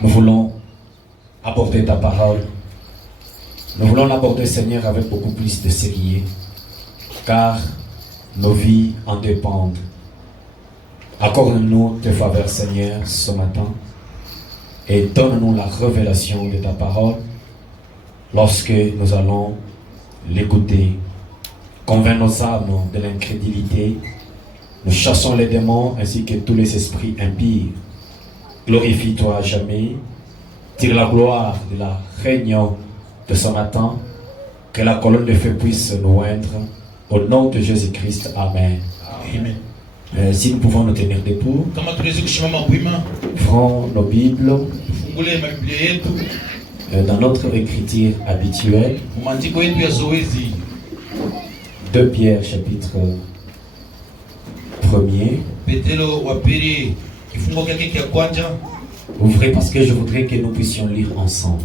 nous voulons aborder ta parole. Nous voulons l'aborder, Seigneur, avec beaucoup plus de sérieux, car nos vies en dépendent. Accorde-nous tes faveurs, Seigneur, ce matin, et donne-nous la révélation de ta parole lorsque nous allons l'écouter. Convainc nos âmes de l'incrédulité. Nous chassons les démons ainsi que tous les esprits impies. Glorifie-toi à jamais. Tire la gloire de la réunion de ce matin. Que la colonne de feu puisse nous oindre. Au nom de Jésus-Christ. Amen. Amen. Si nous pouvons nous tenir debout, ouvrons nos Bibles dans notre écriture habituelle. 2 Pierre chapitre 1er. Ouvrez parce que je voudrais que nous puissions lire ensemble.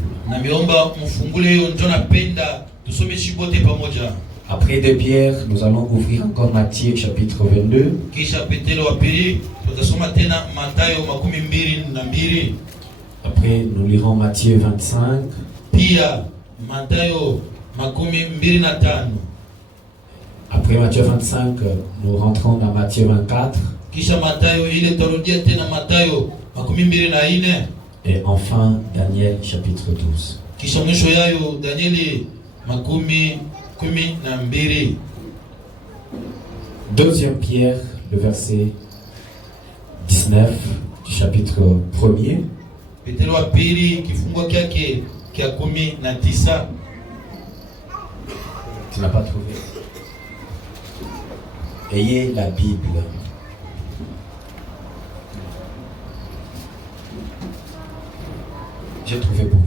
Après 2 Pierre, nous allons ouvrir encore Matthieu chapitre 22. Après, nous lirons Matthieu 25. Après Matthieu 25, nous rentrons dans Matthieu 24. Et enfin, Daniel chapitre 12. 2 Pierre, le verset 19 du chapitre 1er. Tu n'as pas trouvé? Ayez la Bible. J'ai trouvé pour vous.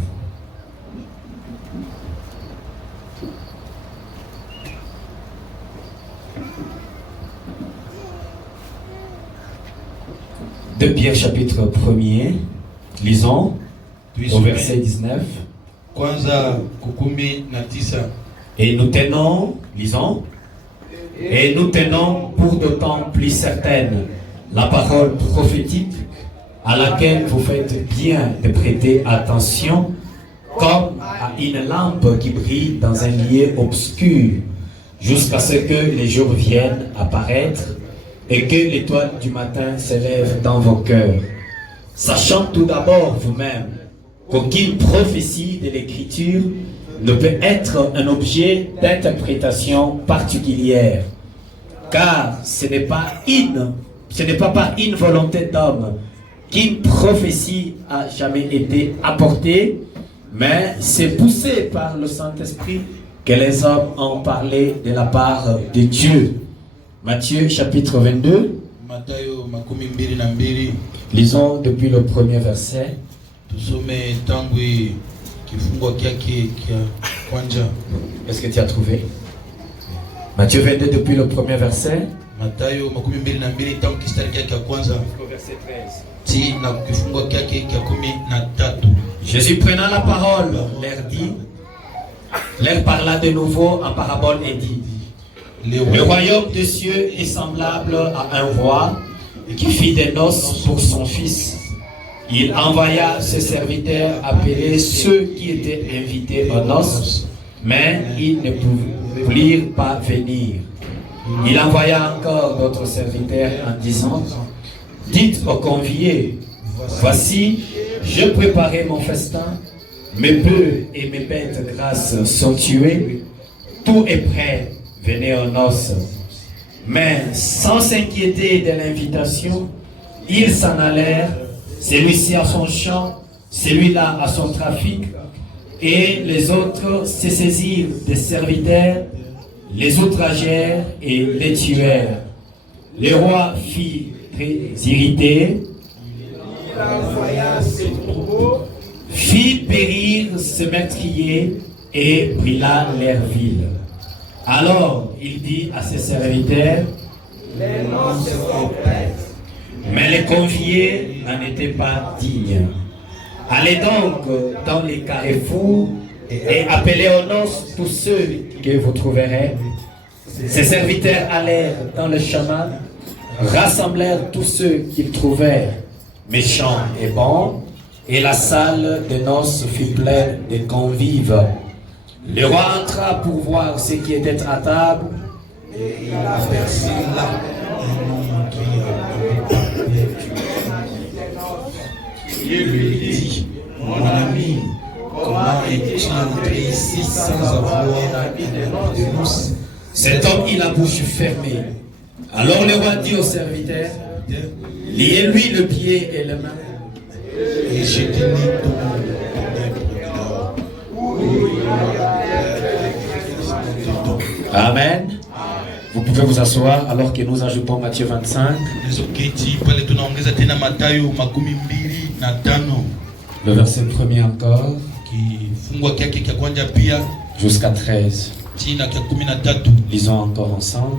De Pierre chapitre 1er, lisons au verset 19. Et nous tenons, lisons, et nous tenons pour d'autant plus certaine la parole prophétique à laquelle vous faites bien de prêter attention, comme à une lampe qui brille dans un lieu obscur, jusqu'à ce que les jours viennent apparaître et que l'étoile du matin s'élève dans vos cœurs. Sachant tout d'abord vous-même qu'aucune prophétie de l'Écriture ne peut être un objet d'interprétation particulière, car ce n'est pas par une volonté d'homme qu'une prophétie a jamais été apportée, mais c'est poussé par le Saint-Esprit que les hommes ont parlé de la part de Dieu. Matthieu chapitre 22. Lisons depuis le premier verset. Est-ce que tu as trouvé? Matthieu 22 depuis le premier verset. Jusqu'au verset 13. Jésus prenant la parole leur parla de nouveau en parabole et dit: le royaume des cieux est semblable à un roi qui fit des noces pour son fils. Il envoya ses serviteurs appeler ceux qui étaient invités aux noces, mais ils ne pouvaient pas venir. Il envoya encore d'autres serviteurs en disant: dites aux conviés, voici, je préparais mon festin, mes bœufs et mes bêtes grasses sont tués, tout est prêt, venez aux noces. Mais sans s'inquiéter de l'invitation, ils s'en allèrent, celui-ci à son champ, celui-là à son trafic, et les autres se saisirent des serviteurs, les outragèrent et les tuèrent. Le roi fit très irrité, fit périr ce meurtrier et brûla leur ville. Alors il dit à ses serviteurs: les noces sont prêtes. Mais les conviés n'en étaient pas dignes. Allez donc dans les carrefours et appelez aux noces tous ceux que vous trouverez. Ses serviteurs allèrent dans le chemin, rassemblèrent tous ceux qu'ils trouvèrent, méchants et bons, et la salle de noces fut pleine de convives. Le roi entra pour voir ce qui était à table. Et il aperçut là un homme qui lui dit, mon ami, comment es-tu entré ici sans avoir de noces? Cet homme eut la bouche fermée. Alors le roi dit au serviteur, liez-lui le pied et les mains. Et jetez-lui ton Amen. Vous pouvez vous asseoir alors que nous ajoutons Matthieu 25. Le verset premier encore. Jusqu'à 13. Lisons encore ensemble.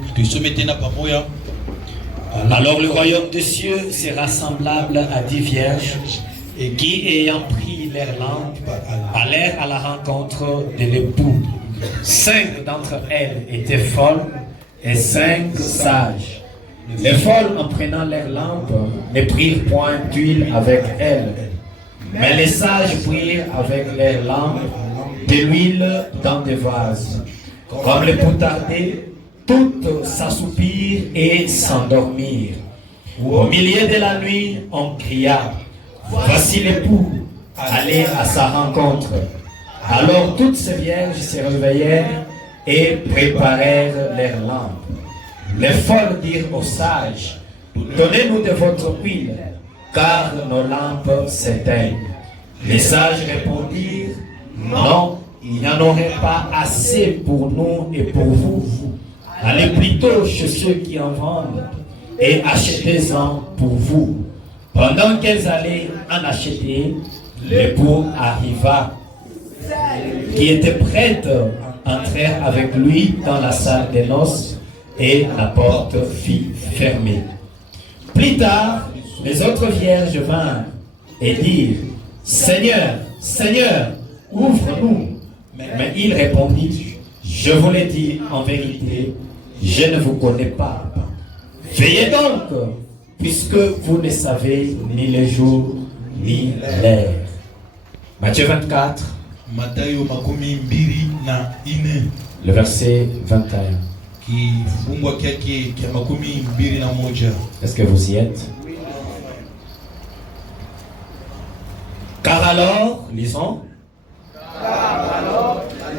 Alors le royaume des cieux sera semblable à 10 vierges qui, ayant pris leur lampe, allèrent à la rencontre de l'époux. 5 d'entre elles étaient folles et 5 sages. Les folles, en prenant leur lampe, ne prirent point d'huile avec elles, mais les sages prirent avec leurs lampes de l'huile dans des vases. Comme les poutardés, toutes s'assoupirent et s'endormirent. Au milieu de la nuit, on cria, voici l'époux, allez à sa rencontre. Alors toutes ces vierges se réveillèrent et préparèrent leurs lampes. Les folles dirent aux sages, donnez-nous de votre huile, car nos lampes s'éteignent. Les sages répondirent, non, il n'y en aurait pas assez pour nous et pour vous. Allez plutôt chez ceux qui en vendent et achetez-en pour vous. Pendant qu'elles allaient en acheter, l'époux arriva, qui était prête, entrèrent avec lui dans la salle des noces et la porte fut fermée. Plus tard, les autres vierges vinrent et dirent, Seigneur, Seigneur, ouvre-nous. Mais il répondit, je vous l'ai dit en vérité, je ne vous connais pas. Veillez donc, puisque vous ne savez ni le jour ni l'heure. Matthieu 24. Le verset 21. Est-ce que vous y êtes? Car alors, lisons,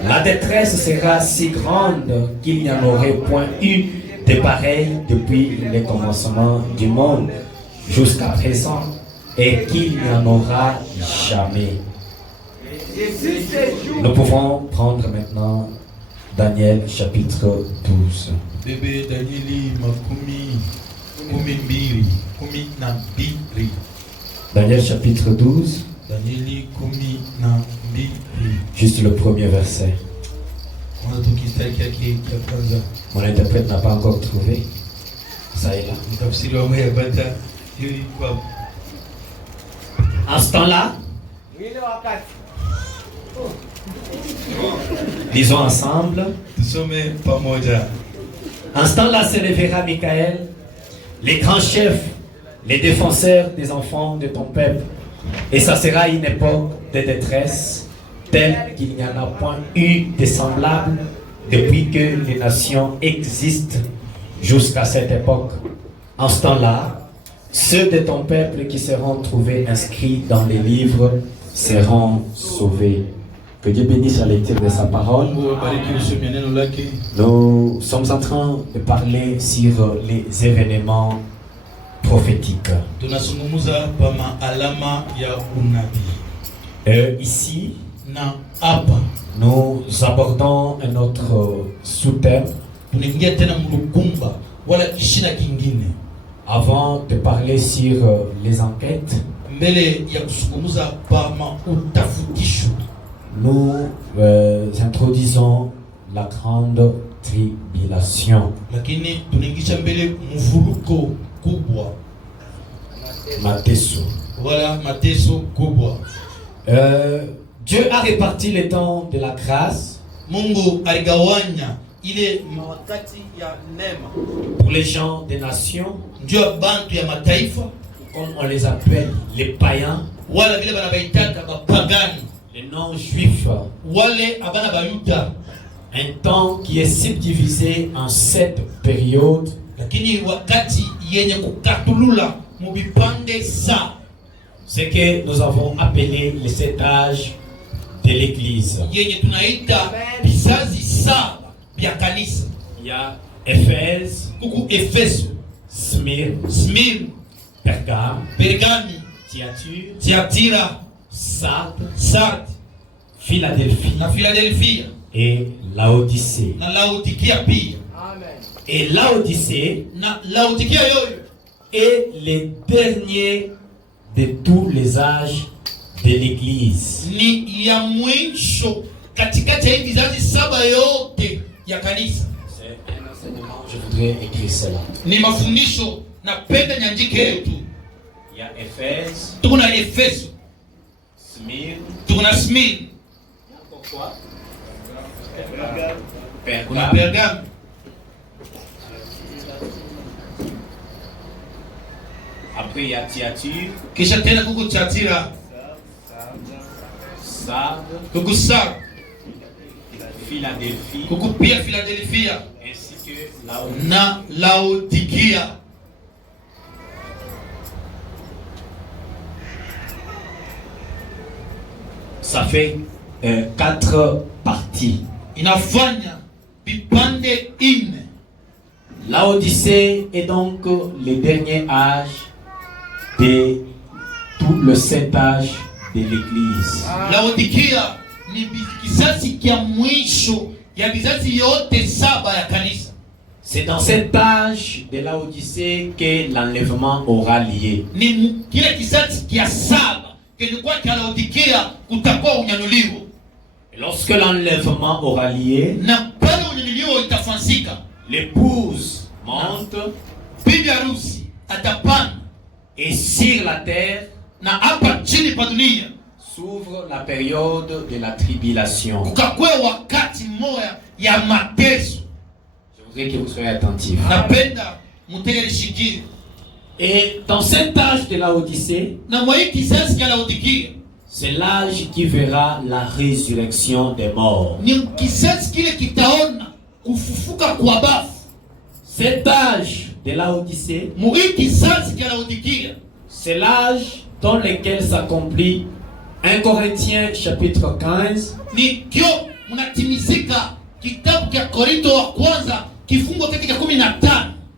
la détresse sera si grande qu'il n'y en aurait point eu de pareil depuis le commencement du monde jusqu'à présent, et qu'il n'y en aura jamais. Nous pouvons prendre maintenant Daniel chapitre 12. Daniel chapitre 12. Juste le premier verset. Mon interprète n'a pas encore trouvé. Ça est là. En ce temps-là, lisons ensemble. En ce temps-là se lèvera Michael, les grands chefs, les défenseurs des enfants de ton peuple, et ça sera une époque de détresse telle qu'il n'y en a point eu de semblable depuis que les nations existent jusqu'à cette époque. En ce temps-là, ceux de ton peuple qui seront trouvés inscrits dans les livres seront sauvés. Que Dieu bénisse la lecture de sa parole. Nous sommes en train de parler sur les événements prophétiques. Ici, nous abordons un autre sous-thème. Avant de parler sur les enquêtes, nous introduisons la grande tribulation. Mateso. Voilà, mateso kubwa. Dieu a réparti le temps de la grâce. Mungu aligawanya ile mawakati ya neema pour les gens des nations, ndio bantu ya mataifa, comme on les appelle, les païens, les non-juifs, un temps qui est subdivisé en 7 périodes. Ce que nous avons appelé les 7 âges de l'Église. Il y a Éphèse, Smyrne, Pergame, Thyatire, Sardes, Philadelphie et Laodicée. Et Laodicée est le dernier de tous les âges de l'Église. C'est un enseignement, je voudrais écrire cela. Il y a Éphèse, Smyrne, pourquoi? Pergame. Après il y a Thyatire, Sardes, Philadelphie, ainsi que Laodicée. Ça fait 4 parties. Laodicée est donc le dernier âge de tout le 7 âges de l'Église. C'est dans cet âge de Laodicée que l'enlèvement aura lieu. Et lorsque l'enlèvement aura lieu, l'épouse monte et sur la terre s'ouvre la période de la tribulation. Je voudrais que vous soyez attentifs. Et dans cet âge de Laodicée, c'est l'âge qui verra la résurrection des morts. Cet âge de Laodicée, c'est l'âge dans lequel s'accomplit 1 Corinthiens chapitre 15.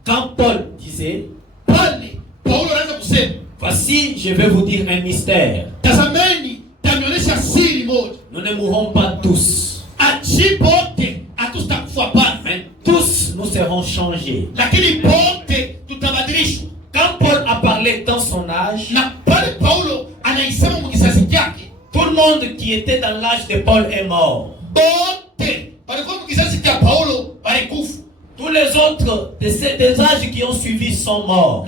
Quand Paul disait, voici, je vais vous dire un mystère. Nous ne mourrons pas tous, mais tous nous serons changés. Quand Paul a parlé dans son âge, tout le monde qui était dans l'âge de Paul est mort. Tous les autres des âges qui ont suivi sont morts.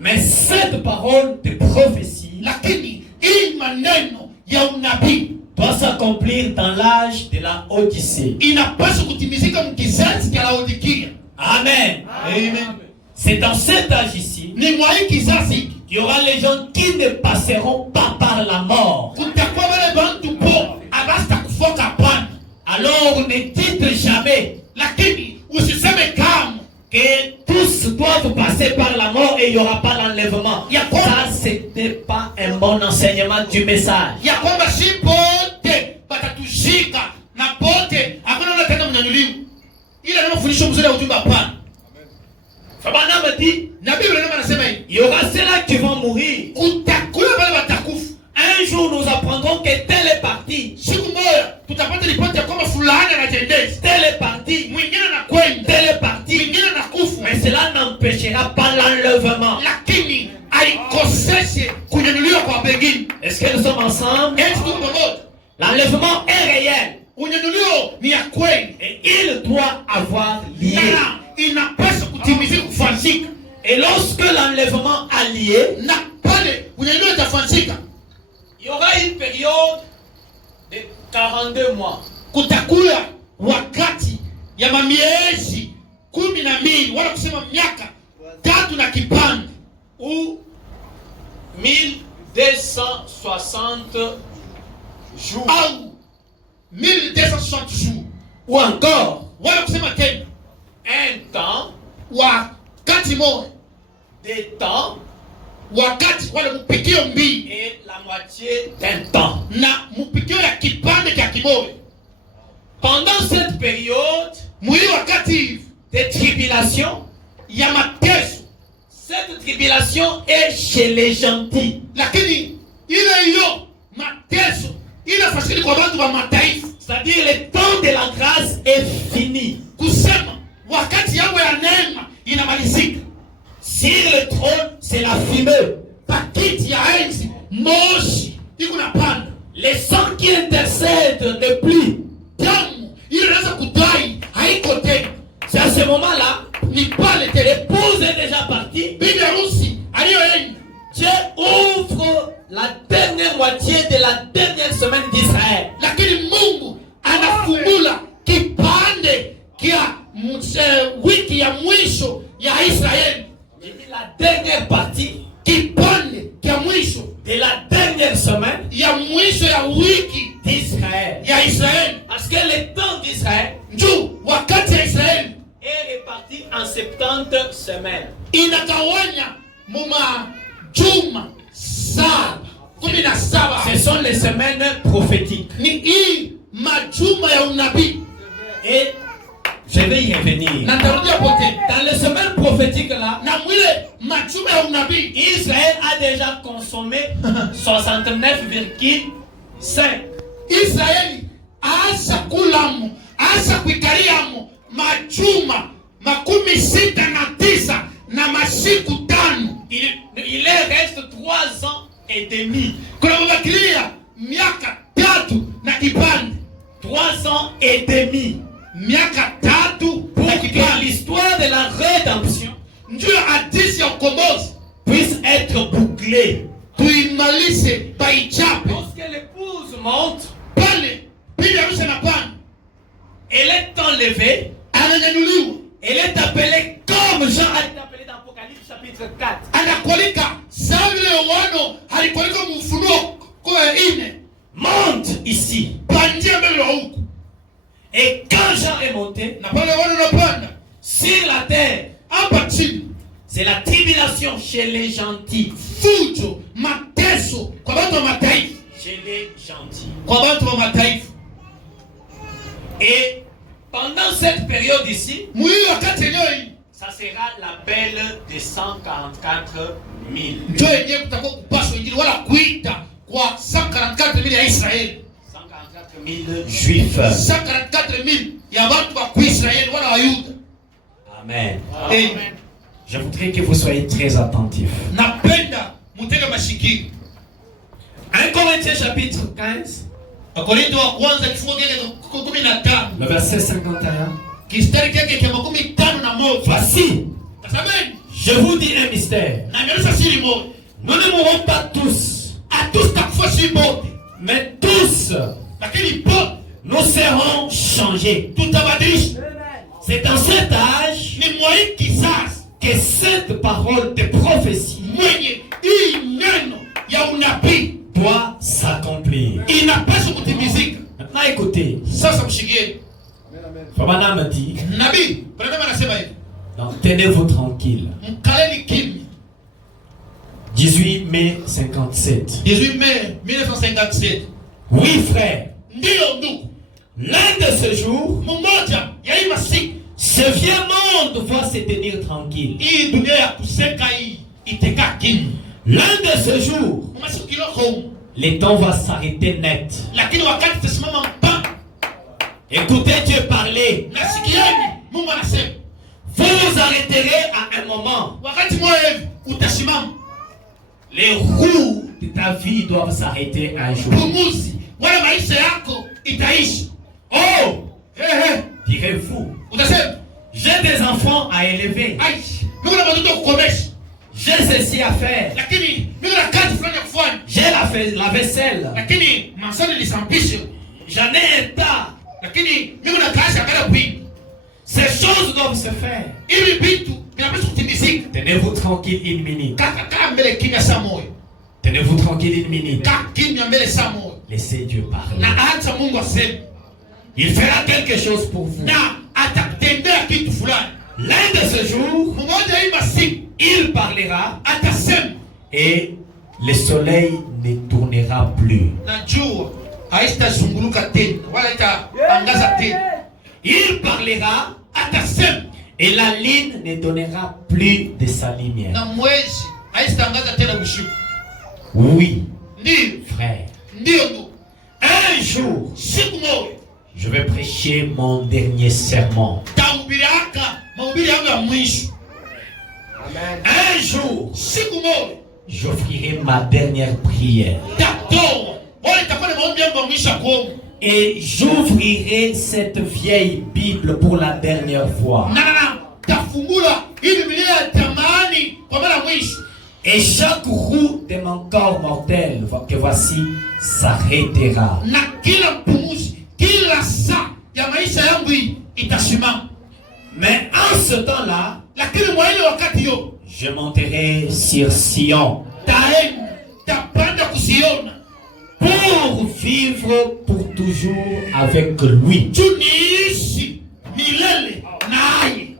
Mais cette parole de prophétie doit s'accomplir dans l'âge de la Odyssée. Amen. C'est dans cet âge ici qu'il y aura les gens qui ne passeront pas par la mort. Alors ne dites jamais que tous doivent passer par la mort et il n'y aura pas l'enlèvement. Ça, c'était pas un bon enseignement du message. Fabana me dit, il y aura ceux-là qui vont mourir. Un jour nous apprendrons que tel est parti. Tel est parti. Tel est parti. Mais cela n'empêchera pas l'enlèvement. Est-ce que nous sommes ensemble? L'enlèvement est réel. Et il doit avoir lieu. Et lorsque l'enlèvement a lieu, il y aura une période de 42 mois. 12 wala kusema miaka 3 na kipande, ou 1260 jours, au 1260 jours, ou encore wala kusema tena un temps, wakati moja, des temps wakati wala mpikio mbili et la moitié d'un temps. na mpikio ya kipande cha kimoja. Pendant cette période Mwili wakati de tribulation, ya mateso, cette tribulation est chez les gentils. lakini ile hiyo mateso inafasiri kwa watu wa mataifa, C'est-à-dire le temps de la grâce est fini. kusema wakati yao ya neema inamalizika. Sur le trône, c'est la fumée. Pakiti ya enzi moshi iko napanda, Les sangs qui intercèdent ne plus. damu ile inaweza kudai haiko tena. C'est à ce moment-là, Ni pale tele l'épouse est déjà partie. bibi harusi aliyoenda. Dieu ouvre la dernière moitié de la dernière semaine d'Israël. Lakini Mungu anafungula kipande kia wiki ya mwisho ya Israeli, J'ai mis la dernière partie kipande kia mwisho de la dernière semaine ya mwisho ya wiki d'Israël. ya Israeli. Parce que le temps d'Israël Njoo wakati ya Israeli est réparti en 70 semaines. inagawanya muma juma 17. Ce sont les semaines prophétiques. Ni hii majuma ya unabii, Et je vais y revenir. na tarudia pote Dans les semaines prophétiques là, na mwile majuma ya unabii Israël a déjà consommé 69,5. Israeli asa kulamo asa kuikaliamo majuma 69 na masiku 5. Il reste 3 ans et demi. Kuna mabakilia miaka 3 na kipande, 3 ans et demi. miaka 3 Pour na que kipande, l'histoire de la rédemption ndio hadithi ya ukombozi puisse être bouclée. tuimalize baichape. Lorsque l'épouse monte, Pale bibi harusi anapanda, elle est enlevée. ananyanyuliwa, Elle est appelée comme Jean a été appelé dans Apocalypse chapitre 4. anakualika sawa vile Yohana alikualika Ufunuo 4, Monte ici. pandia mbele wa huku. Et quand Jean est monté Na pale wana unapanda sur la terre, hapa chini, c'est la tribulation chez les gentils. fujo, mateso kwa watu wa mataifa, Chez les gentils. kwa watu wa mataifa. Et pendant cette période ici, Mwili wakati yenyewe hii ça sera l'appel des 144 000. ndio yenyewe kutakuwa kupaswa injili wala kuita kwa 144,000 ya Israeli, 144 000 juifs. 144,000 ya watu wa Israeli wala Wayuda. Amen. Amen. Je voudrais que vous soyez très attentifs. Napenda mutege mashikio. 1 Corinthiens chapitre 15, Wakorintho wa kwanza kifungo kile 15 le verset 51. kistari kile cha 51. Voici, Tazameni, je vous dis un mystère. na nimeeleza siri moja. Nous ne mourrons pas tous, Hatusi takufa si bote, mais tous, lakini bote nous serons changés. tutabadilisha. C'est dans cet âge Ni mwa hii kizazi que cette parole de prophétie mwenye hii neno ya unabii doit s'accomplir. inapaswa kutimizika. Maintenant écoutez, Sasa mshikie. Frère me dit, Nabii Branham anasema hivi, donc tenez-vous tranquille. mkaleni kimya. 18 mai 57. 18 Mai 1957. Oui frère, Ndiyo ndugu, l'un de ces jours, mmoja ya hii masiku ce vieux monde va se tenir tranquille. hii dunia ya kuseka hii itakaa kimya. L'un de ces jours, Masiku kiloko humu, le temps va s'arrêter net. lakini wakati tasimama mpaka. Écoutez Dieu parler. Nasikieni Mungu anasema, Vous vous arrêterez à un moment. wakati mmoja hivi utasimama. Les roues de ta vie doivent s'arrêter un jour. Pumuzi wala maisha yako itaisha. Oh, Ehe, direz-vous, utasema j'ai des enfants à élever. ai, mimi na watoto kukomesha, J'ai ceci à faire. lakini mimi na kazi fulani ya kufanya, J'ai la vaisselle. lakini maswali nisampishe, J'en ai un tas. lakini mimi na kazi akala kuiba. Ces choses doivent se faire. Hivi vitu vinapaswa kutimizika. Tenez-vous tranquille une minute. Kaa mbele kimya saa moja. Tenez-vous tranquille une minute. Kaa kimya mbele saa moja. Laissez Dieu parler. Na acha Mungu aseme. Il fera quelque chose pour vous. Na atakutendea kitu fulani. L'un de ce jour, Mmoja hii masiku il parlera atasema et le soleil ne tournera plus. na jua haitazunguluka tena wala itaangaza tena. Il parlera Atasema et la lune ne donnera plus de sa lumière. na mwezi haitaangaza tena usiku. Oui, Ndio, frère. ndio ndugu. Un jour, Siku moja je vais prêcher mon dernier sermon. tahubiriaka mahubiri yangu ya mwisho. Un jour, Siku moja j'offrirai ma dernière prière. tatoa wala itakuwa ni maombi yangu ya mwisho ya kuomba. Et j'ouvrirai cette vieille Bible pour la dernière fois. Na tafungula hii Biblia ya tamani kwa mara ya mwisho. Et chaque roue de mon corps mortel que voici s'arrêtera. Na kila mpumuzi, kila saa ya maisha yangu hii itasimama. Mais en ce temps-là, Lakini mwa ile wakati hiyo je monterai sur Sion taenda tapanda kusiona pour vivre pour toujours avec lui. juu niishi milele naye.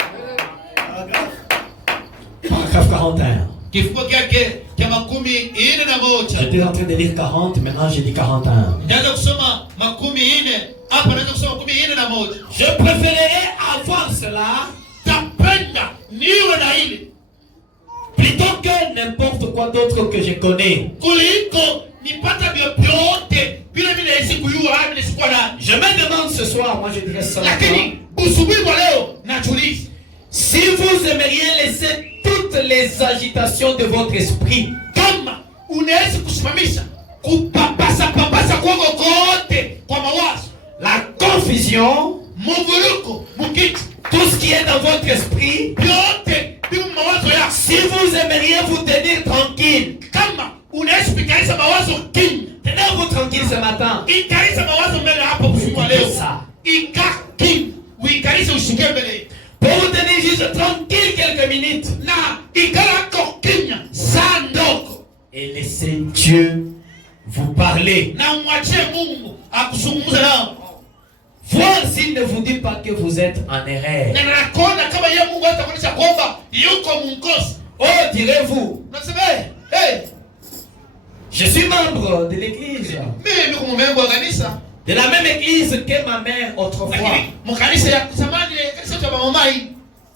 Paragraphe 41. Kifungo kyake kya 41. J'étais en train de lire 40, maintenant j'ai dit 41. Naanza kusoma 40 hapa, naanza kusoma 41. Je préférerais avoir cela Tapenda niwe na ile plutôt que n'importe quoi d'autre que je connais. kuliko nipata vyovyote vile vile sikuyua mimi sikuwa na. Je me demande ce soir, moi je dirais ça. Lakini usubuhi kwa leo najiuliza, Si vous aimeriez laisser toutes les agitations de votre esprit, kama unaweza kusimamisha kupapasa kwako kote kwa mawazo, la confusion, mvuruko mkitu, tout ce qui est dans votre esprit, vyote vimo mawazo yako. si vous aimeriez vous tenir tranquille, Kama unaweza kuikalisha mawazo kimya, tenez-vous tranquille ce matin. ikalisha mawazo mbele hapo usiku wa leo, Ça. ika kimya, uikalishe ushukie mbele Pour vous tenir juste tranquille quelques minutes na ikala ko kimya saa ndogo, et laissez Dieu vous parler. na mwachie Mungu akuzungumze nao. Voir s'il ne vous dit pas que vous êtes en erreur. Na nakuona kama yeye Mungu atakuonyesha kwamba yuko mkosi. Oh, direz-vous, Unasema hey, je suis membre de l'église, mimi niko member wa kanisa, de la même église que ma mère autrefois. lakini mkanisa ya zamani, kanisa cha mama mai.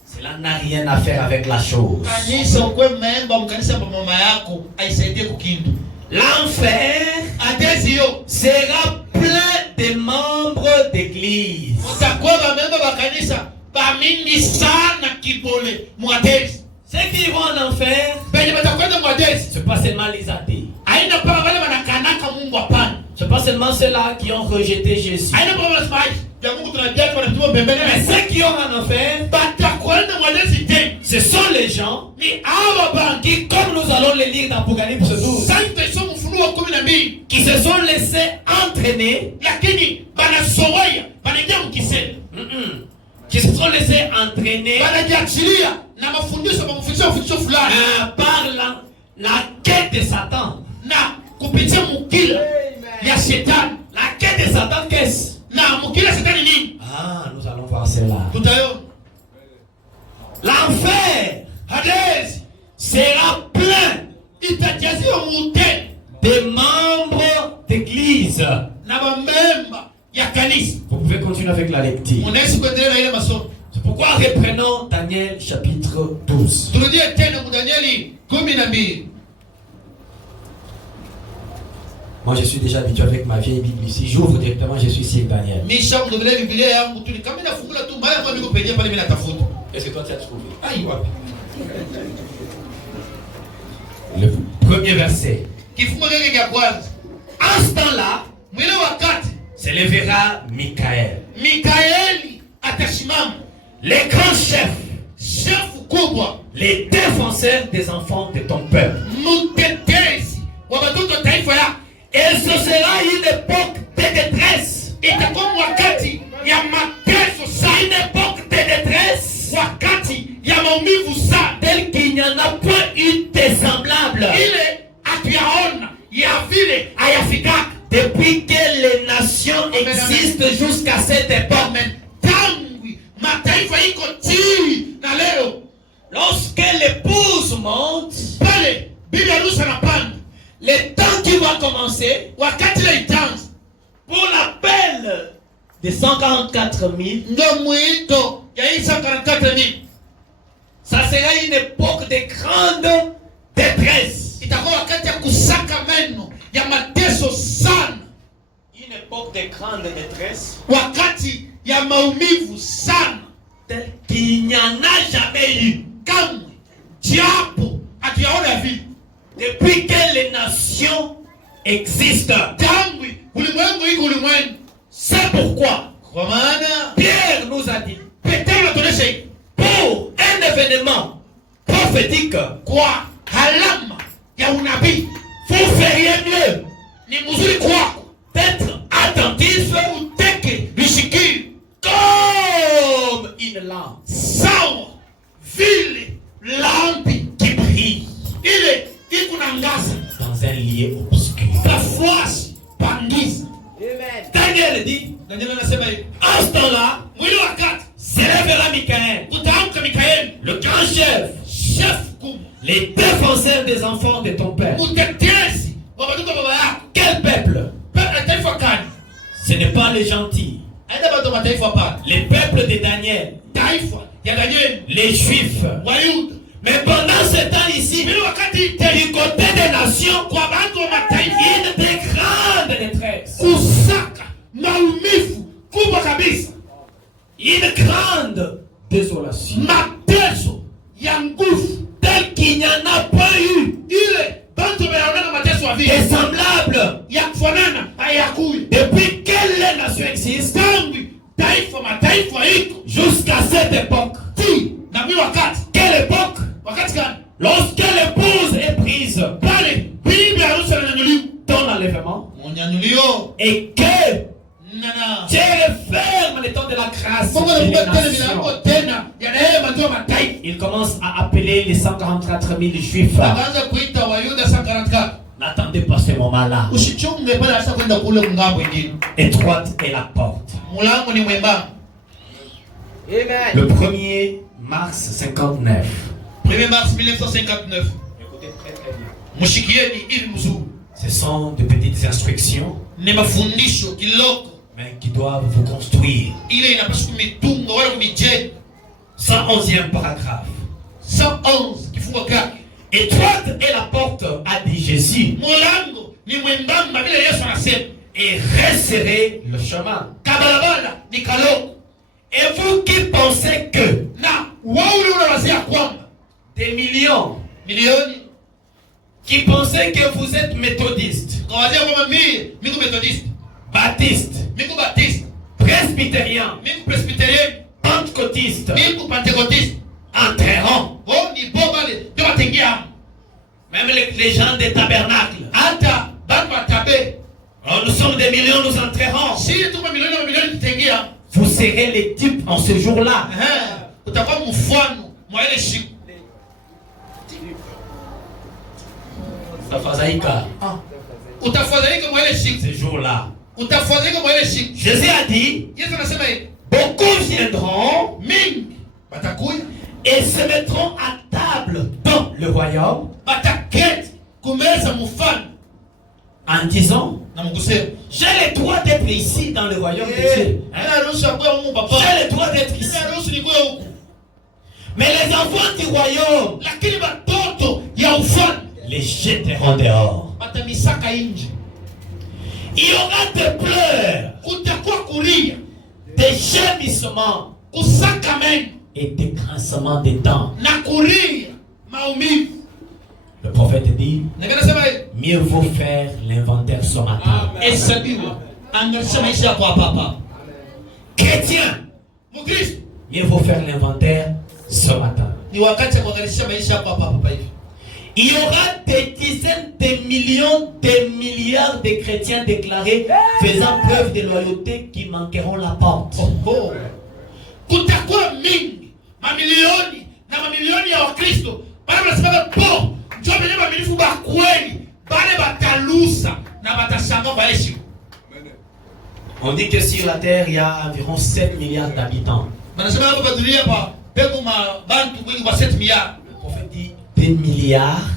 Cela n'a rien à faire avec la chose. Kanisa ukwe member mkanisa kwa mama yako aisaidie kukindu. L'enfer Adesio sera plein de membres d'église. utakuwa member wa kanisa ba mingi sana kibole mwadesi. Ceux qui vont en enfer, Benye batakwenda mwadesi. ce n'est pas seulement les athées. Haina pa wale wanakanaka Mungu hapana. Ce n'est pas seulement ceux-là qui ont rejeté Jésus. Haina pa wale wanasimama ya Mungu tunajia kwa mtu pembeni. Mais ceux qui ont en enfer, Batakwenda mwadesi tena. ce sont les gens Ni hawa bangi qui, comme nous allons le lire dans Apocalypse 12, sasa somo Ufunuo 12 qui se sont laissés entraîner, lakini banasoweya banaingia mkisema qui se sont laissés entraîner banajiachilia na mafundisho fulani par la quête de Satan. na kupitia mukila ya shetani. La quête de Satan, qu'est-ce? Na mukila shetani nini? Ah, nous allons voir cela. Tutayo L'enfer Hades sera plein itajaziwa mute de membres d'église. na bamemba ya kanisa. Vous pouvez continuer avec la lecture. Unaweza kuendelea na ile masomo. C'est pourquoi reprenons Daniel chapitre 12. Turudie tena Danieli 12. Moi, je suis déjà habitué avec ma vieille Bible ici. J'ouvre directement, je suis sur Daniel. Misha mnobele Biblia yangu tu kama nafungula tu mara kwa niko penye pale mimi natafuta. Est-ce que toi tu as trouvé? Ai wapi? Le premier verset. Kifungo kile cha kwanza. En ce temps-là, Mwile wakati s'élèvera Michael, Mikaeli atasimama, les grands chefs, shefu kubwa, les défenseurs des enfants de ton peuple. mtetezi wa watoto taifa ya. Et ce sera une époque de détresse. Itakuwa wakati ya mateso sana. Une époque de détresse. existe jusqu'à cette époque. Lorsque l'épouse monte, le temps qui va commencer pour l'appel de 144 000, ça sera une époque de grande détresse. Une époque de grande détresse telle qu'il n'y en a jamais eu. Depuis que les nations existent. C'est pourquoi Pierre nous a dit, pour un événement prophétique, vous feriez mieux d'être attentif comme une lampe qui brille dans un lieu obscur. Daniel dit, en ce temps-là, s'élèvera Michael, le grand chef, les défenseurs des enfants de ton père. Quel peuple? Ce n'est pas les gentils. Les peuples de Daniel, les juifs. Mais pendant ce temps ici, du côté des nations, une des grandes détresse. Une grande désolation. Tel qu'il n'y en a pas eu de semblable depuis que les nations existent jusqu'à cette époque. Quelle époque? Lorsque l'épouse est prise dans l'enlèvement et que Dieu referme les temps de la grâce, il commence à appeler les 144 000 juifs. N'attendez pas ce moment-là. Étroite est la porte. Le 1er mars 59. 1er mars 1959. Écoutez très très bien. Ce sont de petites instructions, mais qui doivent vous construire. 111e paragraphe. 111. Étroite est la porte, a dit Jésus, et resserrez le chemin. Et vous qui pensez que des millions qui pensez que vous êtes méthodiste, baptiste, presbytérien, pentecôtiste, entreront. Même les gens des tabernacles. Alors nous sommes des millions, nous entrerons. Vous serez les types en ce jour-là. Ce jour-là. Jésus a dit, beaucoup viendront et se mettront à table dans le royaume en disant, j'ai le droit d'être ici dans le royaume de Dieu. J'ai le droit d'être ici. Mais les enfants du royaume les jetteront dehors. Il y aura des pleurs, des gémissements et des grincements des dents. Le prophète dit, mieux vaut faire l'inventaire ce matin. Chrétien, mieux vaut faire l'inventaire ce matin. Il y aura des dizaines de millions, des milliards de chrétiens déclarés faisant preuve de loyauté qui manqueront la porte. On dit que sur la terre, il y a environ 7 milliards d'habitants. Le prophète dit 2 milliards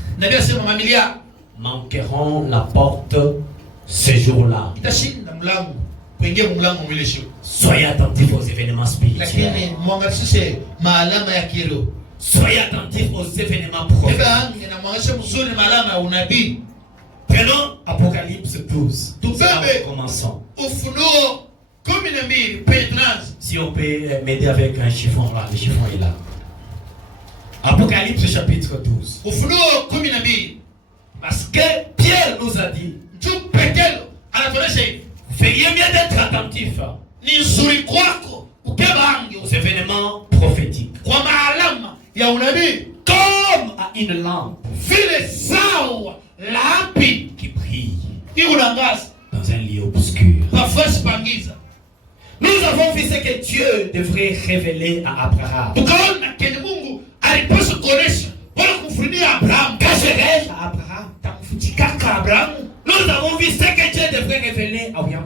manqueront la porte ce jour-là. Soyez attentifs aux événements spirituels. Soyez attentifs aux événements prophétiques. Prenons Apocalypse 12. Commençons. Si on peut m'aider avec un chiffon là, le chiffon est là. Apocalypse chapitre 12. Parce que Pierre nous a dit, veuillez bien d'être attentifs aux événements prophétiques. Comme à une lampe qui brille dans un lieu obscur. Nous avons vu ce que Dieu devrait révéler à Abraham. Cacherai-je à Abraham? Nous avons vu ce que Dieu devrait révéler à Abraham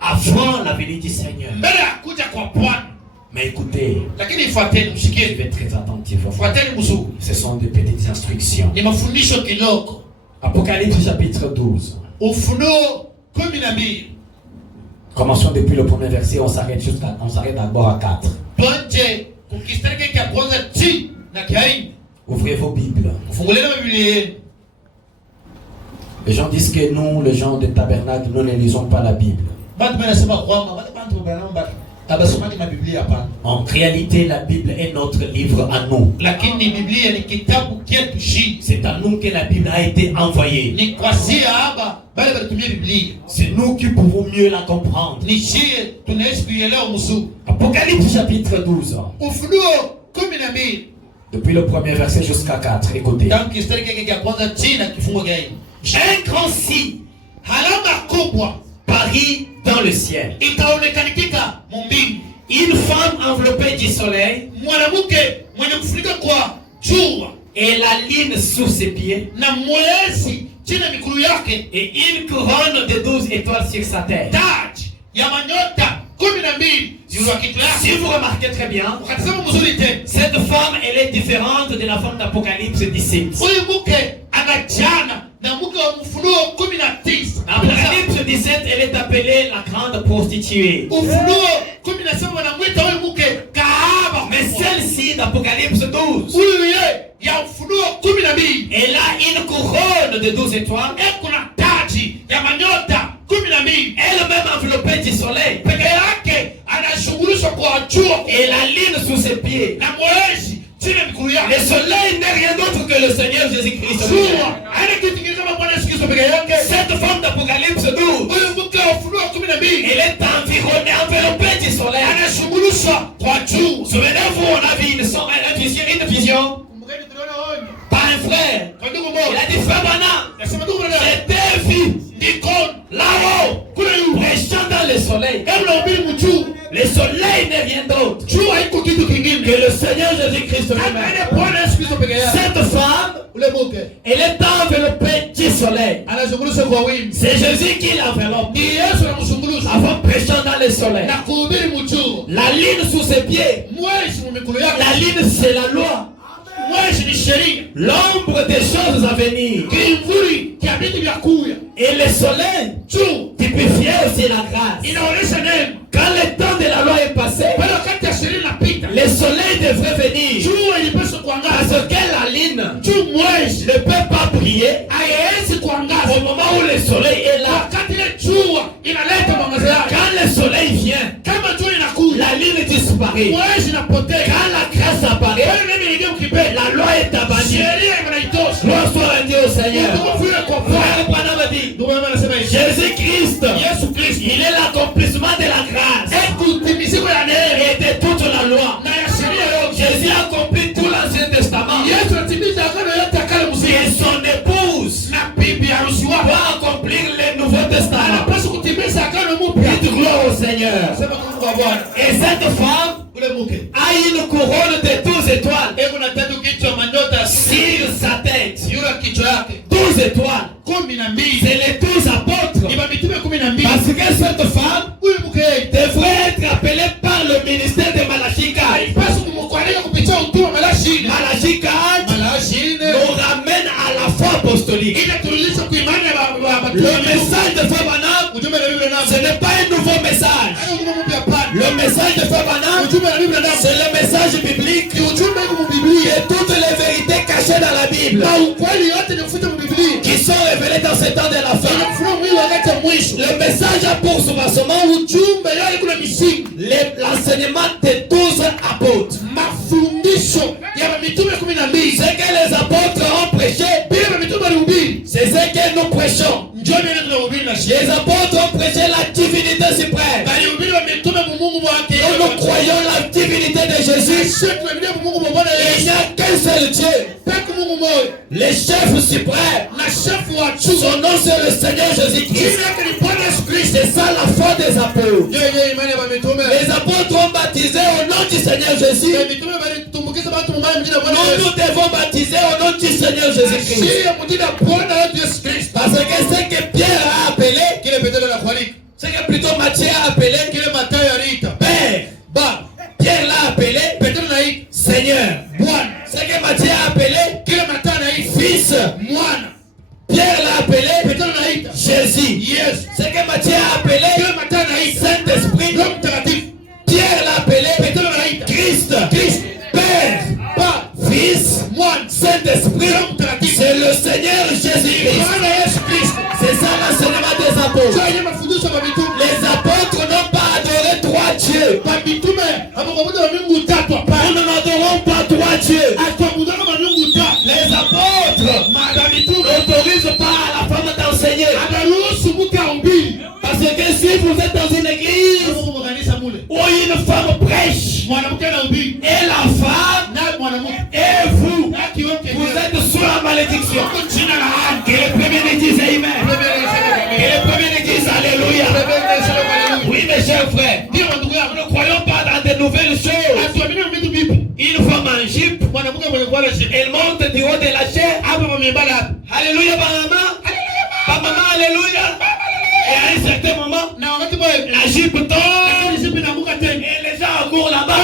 avant la venue du Seigneur. Mais écoutez, je vais être très attentif. Ce sont des petites instructions. Apocalypse chapitre 12. Commençons depuis le premier verset, on s'arrête d'abord à 4. Ouvrez vos Bibles. Les gens disent que nous, les gens des tabernacles, nous ne lisons pas la Bible. En réalité, la Bible est notre livre à nous. C'est à nous que la Bible a été envoyée. C'est nous qui pouvons mieux la comprendre. Apocalypse chapitre 12. Depuis le premier verset jusqu'à 4. Écoutez. Un grand signe Paris dans le ciel. Une femme enveloppée du soleil et la lune sous ses pieds et une couronne de 12 étoiles sur sa tête. Si vous remarquez très bien, cette femme elle est différente de la femme d'Apocalypse 17. Apocalypse 17, elle est appelée la grande prostituée. Mais celle-ci d'Apocalypse 12, elle a une couronne de 12 étoiles. Elle-même enveloppée du soleil. Et la lune sous ses pieds. Le soleil n'est rien d'autre que le Seigneur Jésus-Christ. Cette femme d'Apocalypse 12, elle est environnée, enveloppée du soleil. Souvenez-vous, on a vu une vision par un frère. Il a dit, frère Bana, j'étais vu là-haut, prêchant dans le soleil. Le soleil n'est rien d'autre que le Seigneur Jésus-Christ. Cette femme, elle est enveloppée du soleil. C'est Jésus qui l'enveloppe. Avant prêchant dans le soleil. La lune sous ses pieds. La lune c'est la loi. L'ombre des choses à venir. Et le soleil typifiait aussi la grâce. Quand le temps de la loi est passé, le soleil devrait venir. Parce que la lune ne peut pas briller au moment où le soleil est là. Quand le soleil vient, la lune disparaît. Quand la grâce apparaît, la loi est abanie. Gloire soit rendue au Seigneur. Jésus-Christ, il est l'accomplissement de la grâce et de toute la loi. Jésus a accompli tout l'Ancien Testament. Et son épouse doit accomplir le Nouveau Testament. Dites gloire au Seigneur. Et cette femme a une couronne de 12 étoiles sur sa tête. 12 étoiles. C'est les 12 apôtres. Parce que cette femme devrait être appelée par le ministère de Malachie 4. Malachie 4 nous ramène à la foi apostolique. Le message de Frère Branham, ce n'est pas un nouveau message. Le message de Frère Branham, c'est le message biblique et toutes les vérités cachées dans la Bible qui sont révélées dans ce temps de la fin. Le message a pour soubassement l'enseignement des 12 apôtres. Ce que les apôtres ont prêché, c'est ce que nous prêchons. Les apôtres ont prêché la divinité suprême. Nous croyons la divinité de Jésus. Il n'y a qu'un seul Dieu. Le chef suprême. Son nom c'est le Seigneur Jésus-Christ. C'est ça la foi des apôtres. Les apôtres ont baptisé au nom du Seigneur Jésus. Nous devons baptiser au nom du Seigneur Jésus-Christ. Parce que c'est que Pierre a appelé, c'est que plutôt Matthieu a appelé Père. Pierre l'a appelé Seigneur. C'est que Matthieu a appelé Fils. Pierre l'a appelé Jésus. C'est que Matthieu a appelé Saint-Esprit. Pierre l'a appelé Christ. Père, Fils, Saint-Esprit. C'est le Seigneur Jésus-Christ. C'est ça l'enseignement des apôtres. Les apôtres n'ont pas adoré trois dieux. Nous n'adorons pas trois dieux. Les apôtres n'autorisent pas la femme d'enseigner. Parce que si vous êtes dans une église où une femme prêche et la femme et vous êtes sous la malédiction. Que le premier dise Amen. Que le premier dise Alléluia. Oui mes chers frères, nous ne croyons pas dans de nouvelles choses. Une femme en jupe, elle monte du haut de la chair. Alléluia maman, alléluia. Et à un certain moment, la jupe tombe et les gens courent là-bas.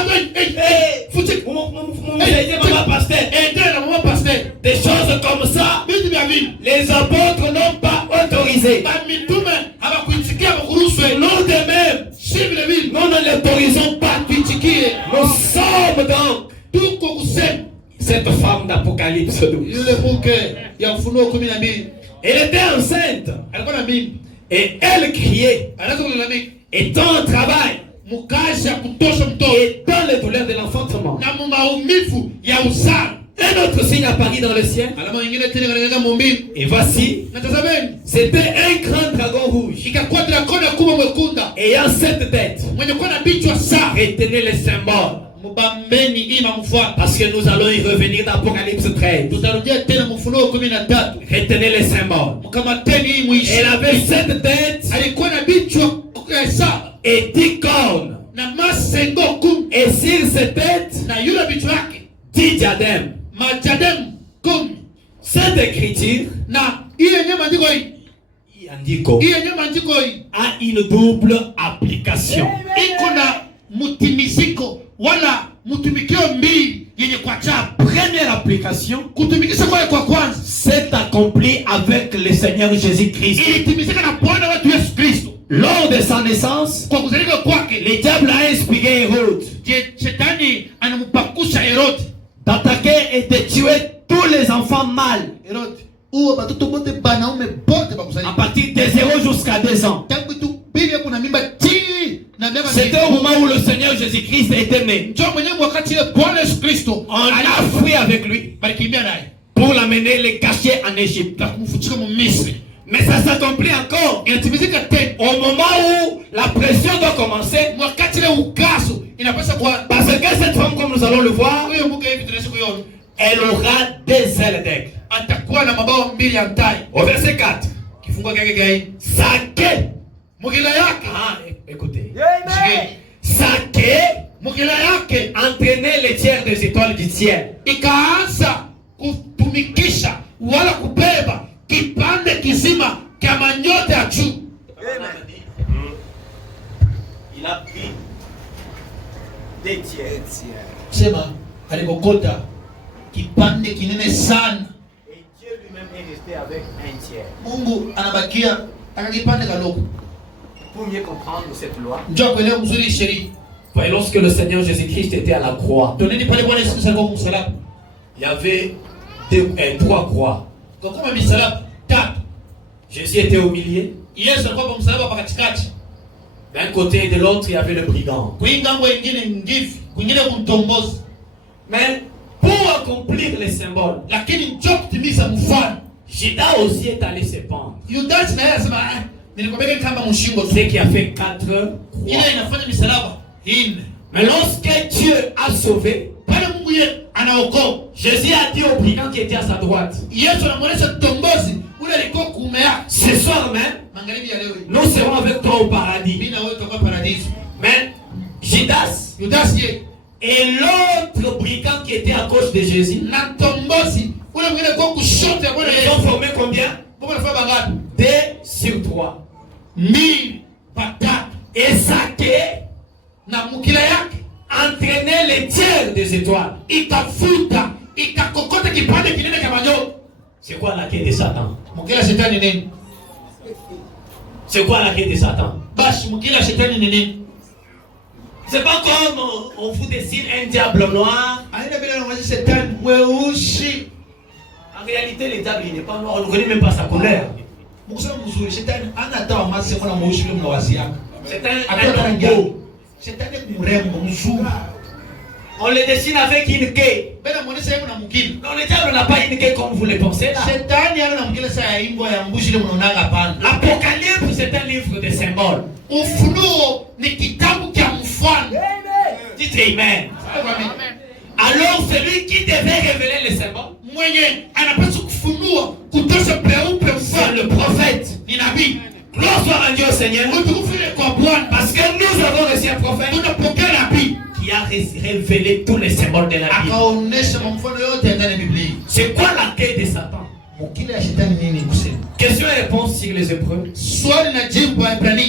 Des choses comme ça, les apôtres n'ont pas autorisé. Nous de même, nous ne l'autorisons pas. Nous sommes donc cette femme d'Apocalypse 12. Elle était enceinte. Et elle criait. Étant au travail. Et dans les douleurs de l'enfantement. Un autre signe apparut dans le ciel. Et voici, c'était un grand dragon rouge ayant 7 têtes. Retenez les symboles. Parce que nous allons y revenir dans Apocalypse 13. Retenez les symboles. Elle avait 7 têtes et 10 cornes. Et sur ces têtes, 10 diadèmes. Cette écriture a une double application. Première application, c'est accompli avec le Seigneur Jésus-Christ. Lors de sa naissance, le diable a inspiré Hérode d'attaquer et de tuer tous les enfants mâles à partir de 0 jusqu'à 2 ans. C'était au moment où le Seigneur Jésus-Christ était né. On a fui avec lui pour l'amener, le cacher en Égypte. Mais ça s'accomplit encore au moment où la pression doit commencer. Parce que cette femme, comme nous allons le voir, elle aura des ailes d'aigle. Au verset 4. Saké. Écoutez. Saké entraînait les tiers des étoiles du ciel. kizima kama nyota ya juu. Il a pris des tiers. Sema alikokota kipande kinene sana. Et Dieu lui-même est resté avec un tiers. Mungu anabakia akakipande kaloko. Pour mieux comprendre cette loi, Njoo kuelewa mzuri sheria. voyez, lorsque le Seigneur Jésus-Christ était à la croix, Toneni pale Bwana Yesu alikuwa msalaba. il y avait trois croix. Kwa kama misalaba tatu. Jésus était au milieu. Yesu alikuwa kwa msalaba pa katikati. D'un côté et de l'autre, il y avait le brigand. Kuingambo ingine ngifi, kwingine kumtongoza. Mais pour accomplir les symboles, Lakini njoo kutimiza mfano. Judas aussi est allé se pendre. Yudasi na yeye anasema nilikwambia kama mshingo Ce qui a fait 4 ile croix. inafanya misalaba 4. Mais lorsque Dieu a sauvé, Pale Mungu yeye anaokoa. Jésus a dit au brigand qui était à sa droite, Yesu anamuonesha tongozi ule alikuwa kuume yake. ce soir même, Magharibi ya leo hii. nous serons avec toi au paradis. Mimi na wewe tutakuwa paradiso. Mais Judas Yudasi yeye et l'autre brigand qui était à gauche de Jésus, na tongozi ule mwingine kwa kushoto ya Bwana ils ont Yesu. formé combien? Bwana anafanya bangapi? 2 sur 3. 2 patatu. Et Zaché Na mukila yake entraînait les tiers des étoiles. ikafuta ikakokota kipande kinene cha manyoka. C'est quoi la quête de Satan? Mukila shetani nini? C'est quoi la quête de Satan? Basi mukila shetani ni nini? C'est pas comme on vous dessine un diable noir. Aina bila anaonyesha shetani mweusi. En réalité, le diable il n'est pas noir. On ne connaît même pas sa couleur. Mkusema mzuri shetani ana dawa masi kuna mweusi kama waziaka. C'est un Akatoka homme njoo. beau. Shetani mrembo mzuri. On le dessine avec une queue. Bela muonesha yeye na mukila. Non, le diable n'a pas une queue comme vous le pensez là. Shetani ana mukila saa ya imbo ya mbushi ile mnaonaga pana. L'Apocalypse, c'est un livre de symboles. Ufunuo ni kitabu cha mfano. Dites Amen. Amen. Alors, celui qui devait révéler les symboles, Mwenye anapaswa kufunua kutosha peupe c'est mfano le prophète. ni nabii. Gloire soit rendue au Seigneur. Utukufu ile kwa Bwana Parce que nous avons reçu un prophète tunapokea nabii qui a révélé tous les symboles de la Bible. akaonesha mfano yote ndani ya Biblia. C'est quoi la quête de Satan? Mukila ya shetani nini kusema? Question et réponse sur les épreuves. Swali na jibu ya Ibrania.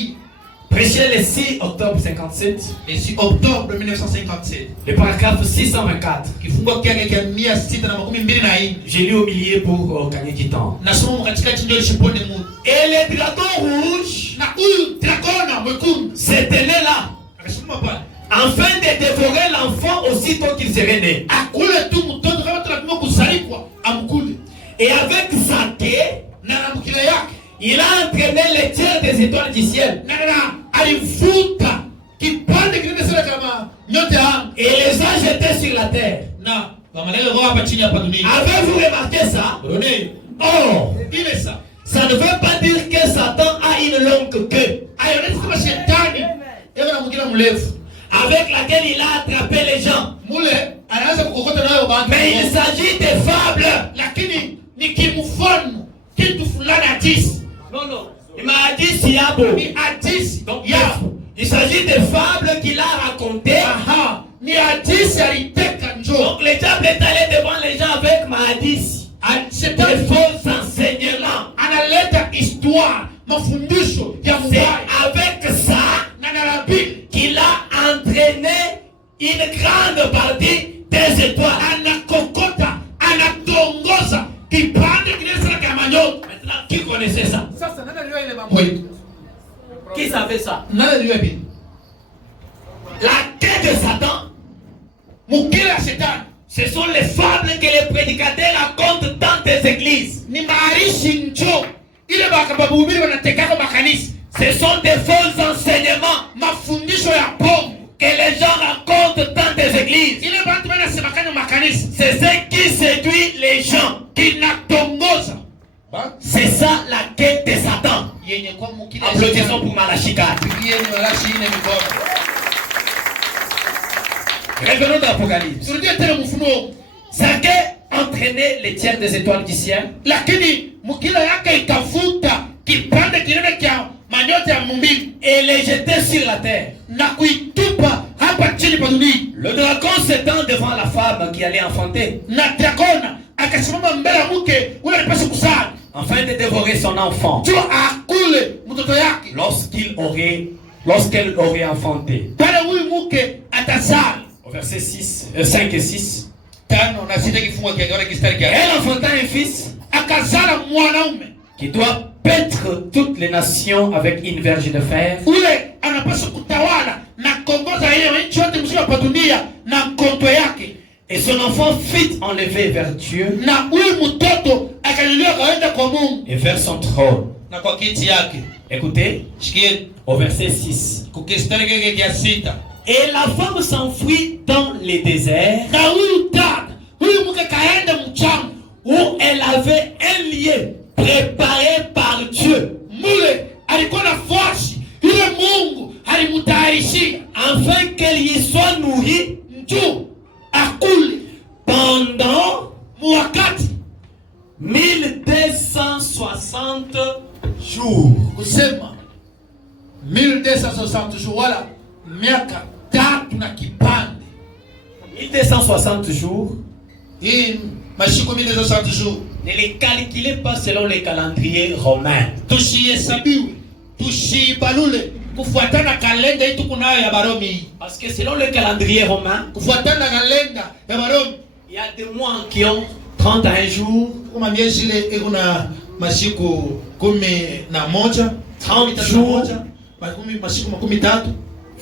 Prêché le 6 octobre 57, Et si octobre 1957 le paragraphe 624. kifungo kyake kya 624 J'ai lu au milieu pour gagner du temps. nasoma katikati ndio lishiponde Mungu. Et le dragon rouge Na huyu dragona mwekundu se tenait là, akasema pale afin de dévorer l'enfant aussitôt qu'il serait né. akule tu mtoto kama tunapima kusalikwa amkule. Et avec Zaché, Na mkile yake il a entraîné les tiers des étoiles du ciel na alivuta kipande kinene sana kama nyota ya anga et les a jetés sur la terre. na wamalaika kwa hapa chini hapa dunia. Avez-vous remarqué ça? Rone Or, ile sa ça ne veut pas dire que Satan a une longue queue ayonesi kama shetani yeye na mwingine mrefu avec laquelle il a attrapé les gens. mule anaanza kukokota nayo bantu. Mais il s'agit de fables. Lakini ni kimfano kitu fulani atisi. Non, non. Il m'a dit Siabo. Ni atisi. Donc, Ya. il s'agit de fables qu'il a racontées. Aha. Ni atisi aliteka njoo. Donc, le diable est allé devant les gens avec Mahadis. C'est Des un faux enseignements. analeta histoire, mafundisho ya C'est mbaya. avec ça Na narabii qu'il a entraîné une grande partie des étoiles. anakokota, anatongoza kipande kinene sana kama nyota. Maintenant, qui connaissait ça? Sasa nani aliyo ile mambo? Wewe. Qui savait ça? Nani aliyo ile? La quête de Satan, Mukila shetani. ce sont les fables que les prédicateurs racontent dans des églises. Ni maarishi njoo. Ile bakabahubiri wanatekaka makanisa. Ce sont des faux enseignements Mafundisho ya pombe. que les gens racontent dans des églises. Ile bantu banasemakana makanisa. C'est ce qui séduit les gens. Kinatongoza. C'est ça la quête de Satan. Yenye kwa mukila Applaudissons pour Malachika. Pigieni walashi ine mikono. Revenons dans l'Apocalypse. Turudie tena mfunuo. Zaché entraînait les tiers des étoiles du ciel. Lakini mukila yake ikavuta kipande kinene kya manyota ya mbingu Et les jetait sur la terre. na kuitupa hapa chini pa dunia. Le dragon s'étend devant la femme qui allait enfanter. Na dragona akasimama mbele ya mke ule alipaswa kuzaa. afin de dévorer son enfant juu akule mtoto yake. lorsqu'elle aurait enfanté. Pale huyu mke atazaa. Au verset 5 et 6. Tano na sita kifungo kiangalia kistari kia. Elle enfanta un fils Akazala mwanaume qui doit paître toutes les nations avec une verge de fer. ule anapaswa kutawala na kuongoza ile nchi yote mzima pa dunia na mkondo yake. Et son enfant fut enlevé vers Dieu Na huyu mtoto akalilia kaenda kwa Mungu et vers son trône. na kwa kiti yake. Écoutez, Shikieni au verset 6. kukistari kile kia sita. Et la femme s'enfuit dans les déserts Na huyu dada huyu mke kaenda mchana où elle avait un lieu préparé par Dieu mule alikuwa na force ile Mungu alimtayarishia afin qu'elle y soit nourrie mtu akule pendant wakati 1260 jours. kusema 1260 jours wala miaka tatu na kipande. 1260 jours, Hii mashiko 1260 jours ne les calculez pas selon les calendriers romains. tushihesabiwe tushibalule kufuatana kalenda hii tuko nayo ya Baromi hii. Parce que selon le calendrier romain, Kufuatana kalenda ya Baromi il y a des mois qui ont 31 jours, kama miezi ile iko na mashiko 11 30 jours, mashiko 13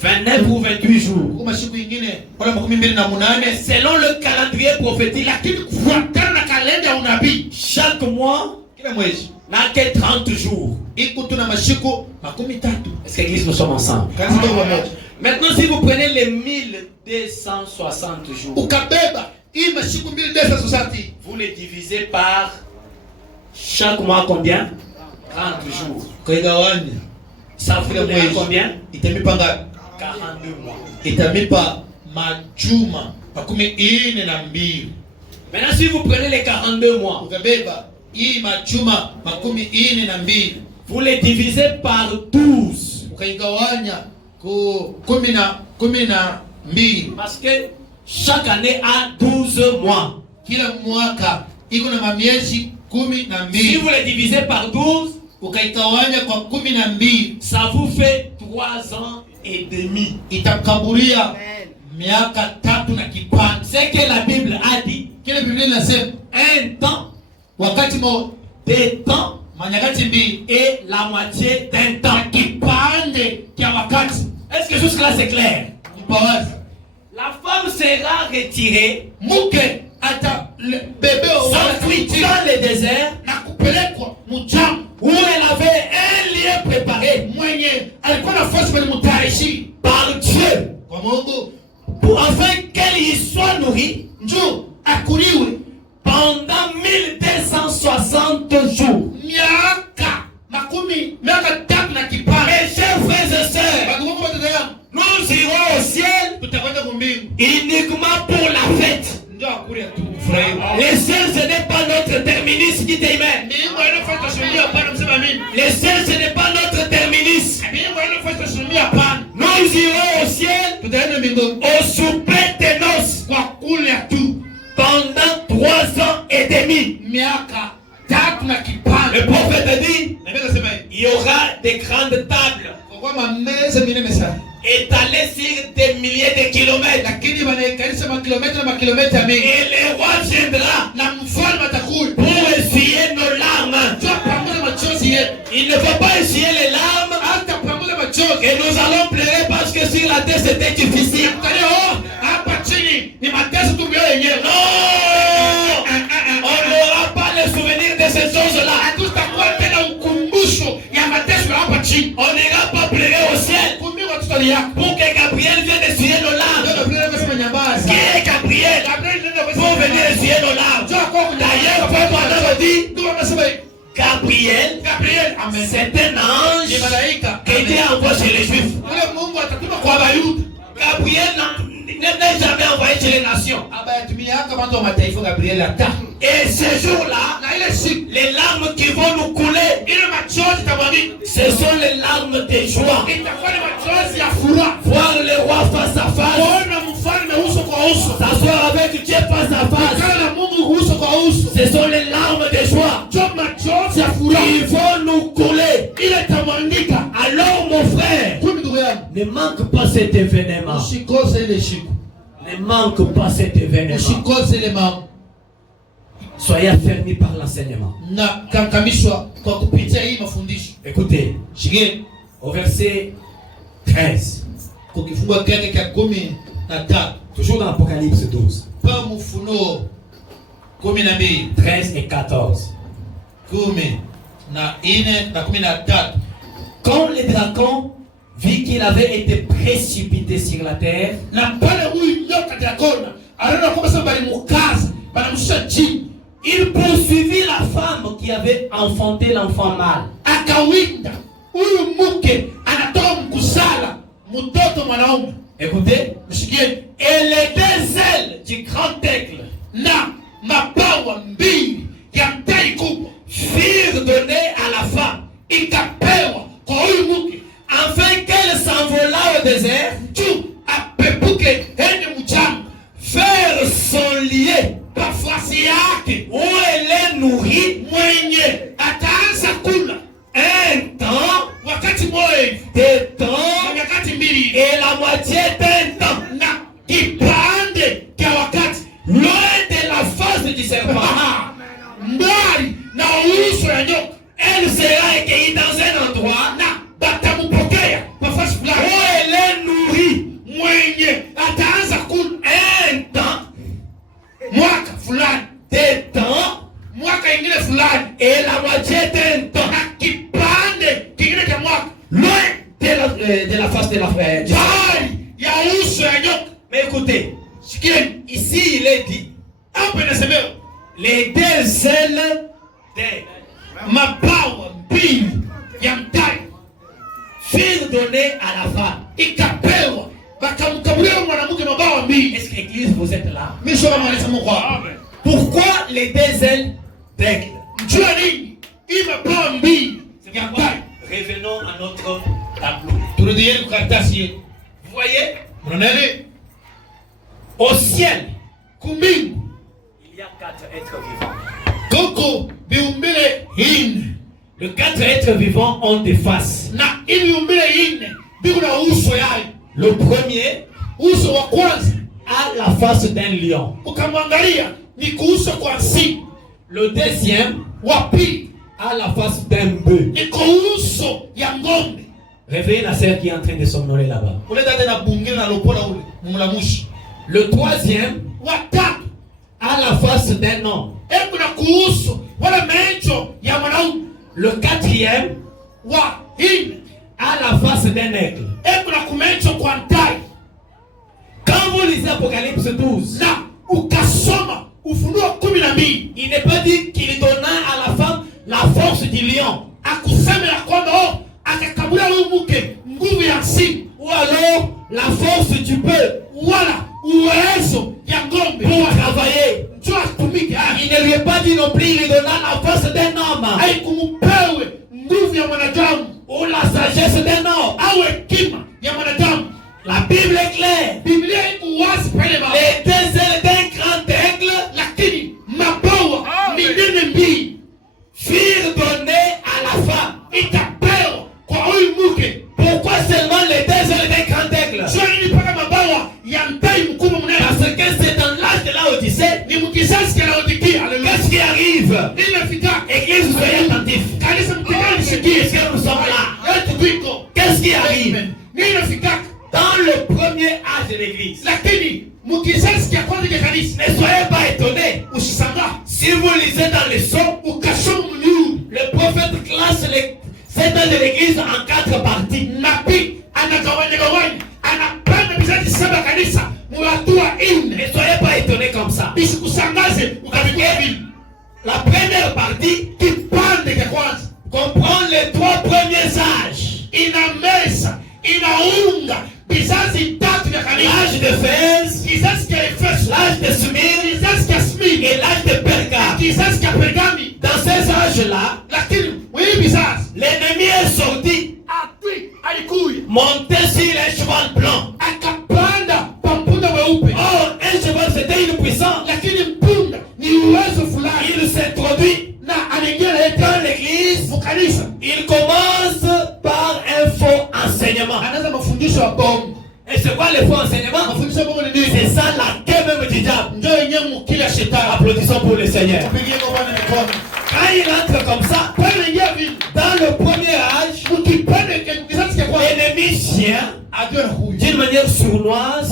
29 ou 28 jours. kama siku nyingine wala 28. Mais selon le calendrier prophétique, Lakini kufuatana na kalenda ya unabii chaque mois kila mwezi n'a que 30 jours. iko tuna mashiko 13. Est-ce que l'église nous sommes ensemble? Kanisa tuko pamoja. Maintenant, si vous prenez les 1260 jours, Ukabeba hii mashiko 1260 vous les divisez par chaque mois combien? 30 jours. kaigawanya Ça vous donne combien? itamipa ngapi? 42 mois. Itamipa majuma 42. Maintenant, si vous prenez les 42 mois, Ukabeba hii majuma 42 vous les divisez par 12. ukaigawanya ku 12. Parce que chaque année a 12 mois. Kila mwaka iko na miezi Si 12. vous les divisez par 12, Ukaigawanya kwa 12 ça vous fait 3 ans et demi. itakaburia miaka 3 na kipande. C'est que la Bible a dit Kile Biblia inasema un temps, wakati mo 2 temps manyakati 2 et la moitié d'un temps. kipande kia wakati. Est-ce que jusque-là c'est clair? Mpawazi La femme sera retirée, mke ata bebe s'enfuit dans le désert na kupelekwa mchana où elle avait un lieu préparé mwenye alikuwa na force bali mtaishi par Dieu kwa Mungu pour afin qu'elle y soit nourrie njoo akuliwe pendant 1260 jours. miaka 3 na kipande. Mes chers frères et sœurs, Bakumungu watoto yangu nous irons au ciel tutakwenda kumbingu uniquement pour la fête. ndio akulia tu furahi. Le ciel, ce n'est pas notre terminus qui t'aimait. Mbingu inafanya tushuhudia hapana msema mimi. Le ciel, ce n'est pas notre terminus. Mbingu inafanya tushuhudia hapana. Nous irons au ciel Tutaenda mbinguni au souper de noces kwa kula tu pendant 3 ans et demi. miaka 3 na kipande. Le prophète dit, Na mimi nasema hivi. il y aura des grandes tables Kwa mameza minene sana. étalées sur des milliers de kilomètres. Lakini wanaikanisha makilomita mingi. Et le roi viendra Na mfalme atakuja. pour essuyer nos larmes. Tutapanguza machozi yetu. Il ne faut pas essuyer les larmes Hata panguza machozi. et nous allons pleurer parce que sur la terre c'était difficile. Angalia hapa chini ni mateso tu mbele yenyewe. Non! On n'aura pas le souvenir de ces choses-là. Hatutakuwa tena ukumbusho ya mateso hapa chini. On n'ira pas pleurer au ciel Kumbiwa tutali yako. pour que Gabriel vienne essuyer nos larmes. Ndio Biblia inasema nyambaza. Qui est Gabriel pour venir essuyer nos larmes? D'ailleurs, Paul Adam dit, Gabriel, Amen. c'est un ange Ni malaika. qui était envoyé chez les Juifs. Ule Mungu atatuma kwa Bayuda. Gabriel n'est jamais envoyé chez les nations. Abayatumia haka watu wa mataifa Gabriel ata. Et ce jour-là, Na ile siku les larmes qui vont nous couler, ile machozi tabamini. ce sont les larmes de joie. Itakuwa ni machozi ya furaha. Voir le roi face à face, Kuona mfalme uso kwa uso. s'asseoir avec Dieu face à face, Kana na Mungu uso kwa uso. ce sont les larmes de joie. Ndio machozi ya Ils vont nous couler. Alors mon frère, ne manque pas cet événement. Ne manque pas cet événement. Soyez affermis par l'enseignement. Écoutez, au verset 13. Toujours dans Apocalypse 12. 13 et 14. Quand le dragon vit qu'il avait été précipité sur la terre, il poursuivit la femme qui avait enfanté l'enfant mâle. Écoutez, et les deux ailes du grand aigle furent données à la femme afin qu'elle s'envolât au désert vers son lieu où elle est nourrie un temps, des temps et la moitié d'un temps, loin de la face du serpent. Elle sera accueillie dans un endroit où elle est nourrie un temps, des temps et la moitié d'un temps, loin de la face de la frère. Mais écoutez, ici il est dit les deux ailes furent données à la femme. Est-ce que l'église vous êtes là? Pourquoi les deux ailes d'aigle? Revenons à notre tableau. Vous voyez? Au ciel, il y a 4 êtres vivants. Les 4 êtres vivants ont des faces. Le premier a la face d'un lion. Le deuxième a la face d'un bœuf. Réveillez la sœur qui est en train de somnoler là-bas. Le troisième a la face d'un homme. Le quatrième a la face d'un aigle. Quand vous lisez Apocalypse 12, il n'est pas dit qu'il donna à la femme la force du lion. Ou alors la force du bœuf. Pour travailler. Il ne lui est pas dit non plus, il donna la force d'un homme. Ou la sagesse d'un homme. La Bible est claire. Les deux ailes d'un grand aigle furent données à la femme. Pourquoi seulement les deux ailes d'un grand aigle? Parce que c'est dans l'âge de la Odyssée. Qu'est-ce qui arrive? Église, soyez attentifs. Est-ce que nous sommes là? Qu'est-ce qui arrive? Dans le premier âge de l'église, ne soyez pas étonnés. Si vous lisez dans les sons, le prophète classe les 7 ans de l'église en 4 parties. Ne soyez pas étonnés comme ça. La première partie comprend les 3 premiers âges. L'âge de Fès, l'âge de Smyrne et l'âge de Pergame. Dans ces âges-là, l'ennemi est sorti, monté sur un cheval blanc. Oh, un cheval c'était une puissance. Il s'introduit dans l'église Il commence par un faux enseignement. Et c'est quoi les faux enseignements? C'est ça la quête même du diable. Applaudissons pour le Seigneur. Quand il entre comme ça, dans le premier âge, l'ennemi vient d'une manière sournoise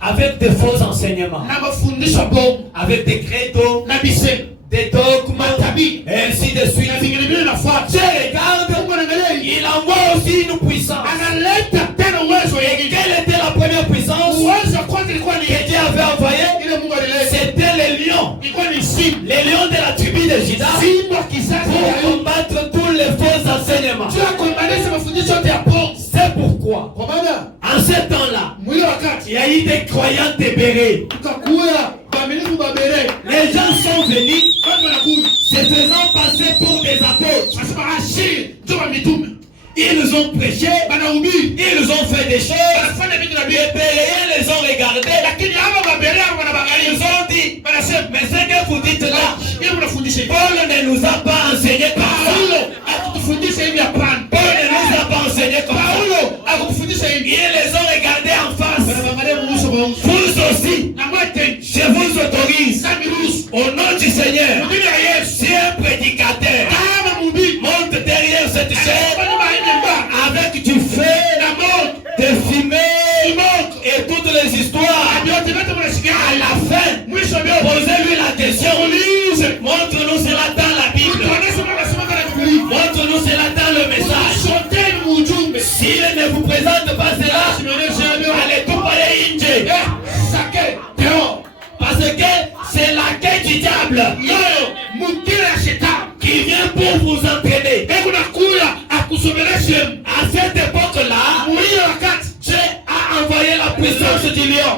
avec des faux enseignements, avec des credos, des dogmes, et ainsi de suite. Dieu regarde, il envoie aussi une puissance. Et quelle était la première puissance que Dieu avait envoyée? C'était les lions. Les lions de la tribu de Juda pour combattre tous les faux enseignements. C'est pourquoi, en ce temps-là, il y a eu des croyants débérés. Les gens sont venus se faisant passer pour des apôtres. Ils nous ont prêché, ils nous ont fait des choses, les Béréens les ont regardés, ils ont dit, mais ce que vous dites là, Paul ne nous a pas enseigné comme ça. Paul ne nous a pas enseigné comme ça. Ils les ont regardés en face. Vous aussi, je vous autorise, au nom du Seigneur, si un prédicateur monte derrière cette chaîne avec du feu, des fumées et toutes les histoires, à la fin, posez-lui la question, montre-nous cela dans la Bible, montre-nous cela dans le message. S'il ne vous présente pas cela, allez tout parler Indje. Parce que c'est la quête du diable qui vient pour vous entraîner. À cette époque-là, Dieu a envoyé la puissance du lion.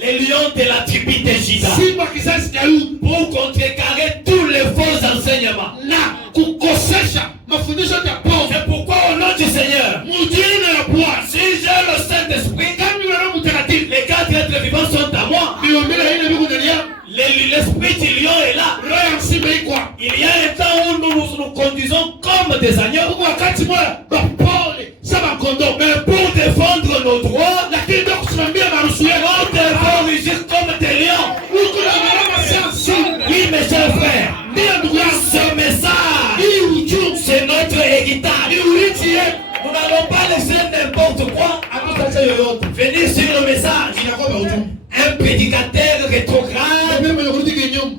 Les lions de la tribu de Juda pour contrecarrer tous les faux enseignements. C'est pourquoi au nom du Seigneur, si j'ai le Saint-Esprit, les quatre êtres vivants sont à moi. L'esprit du lion est là. Il y a un temps où nous nous conduisons comme des agneaux. Mais pour défendre nos droits, nous devons rugir comme des lions. Oui, mes chers frères, ce message, c'est notre héritage. Nous n'allons pas laisser n'importe quoi venir sur le message. Un prédicateur rétrograde,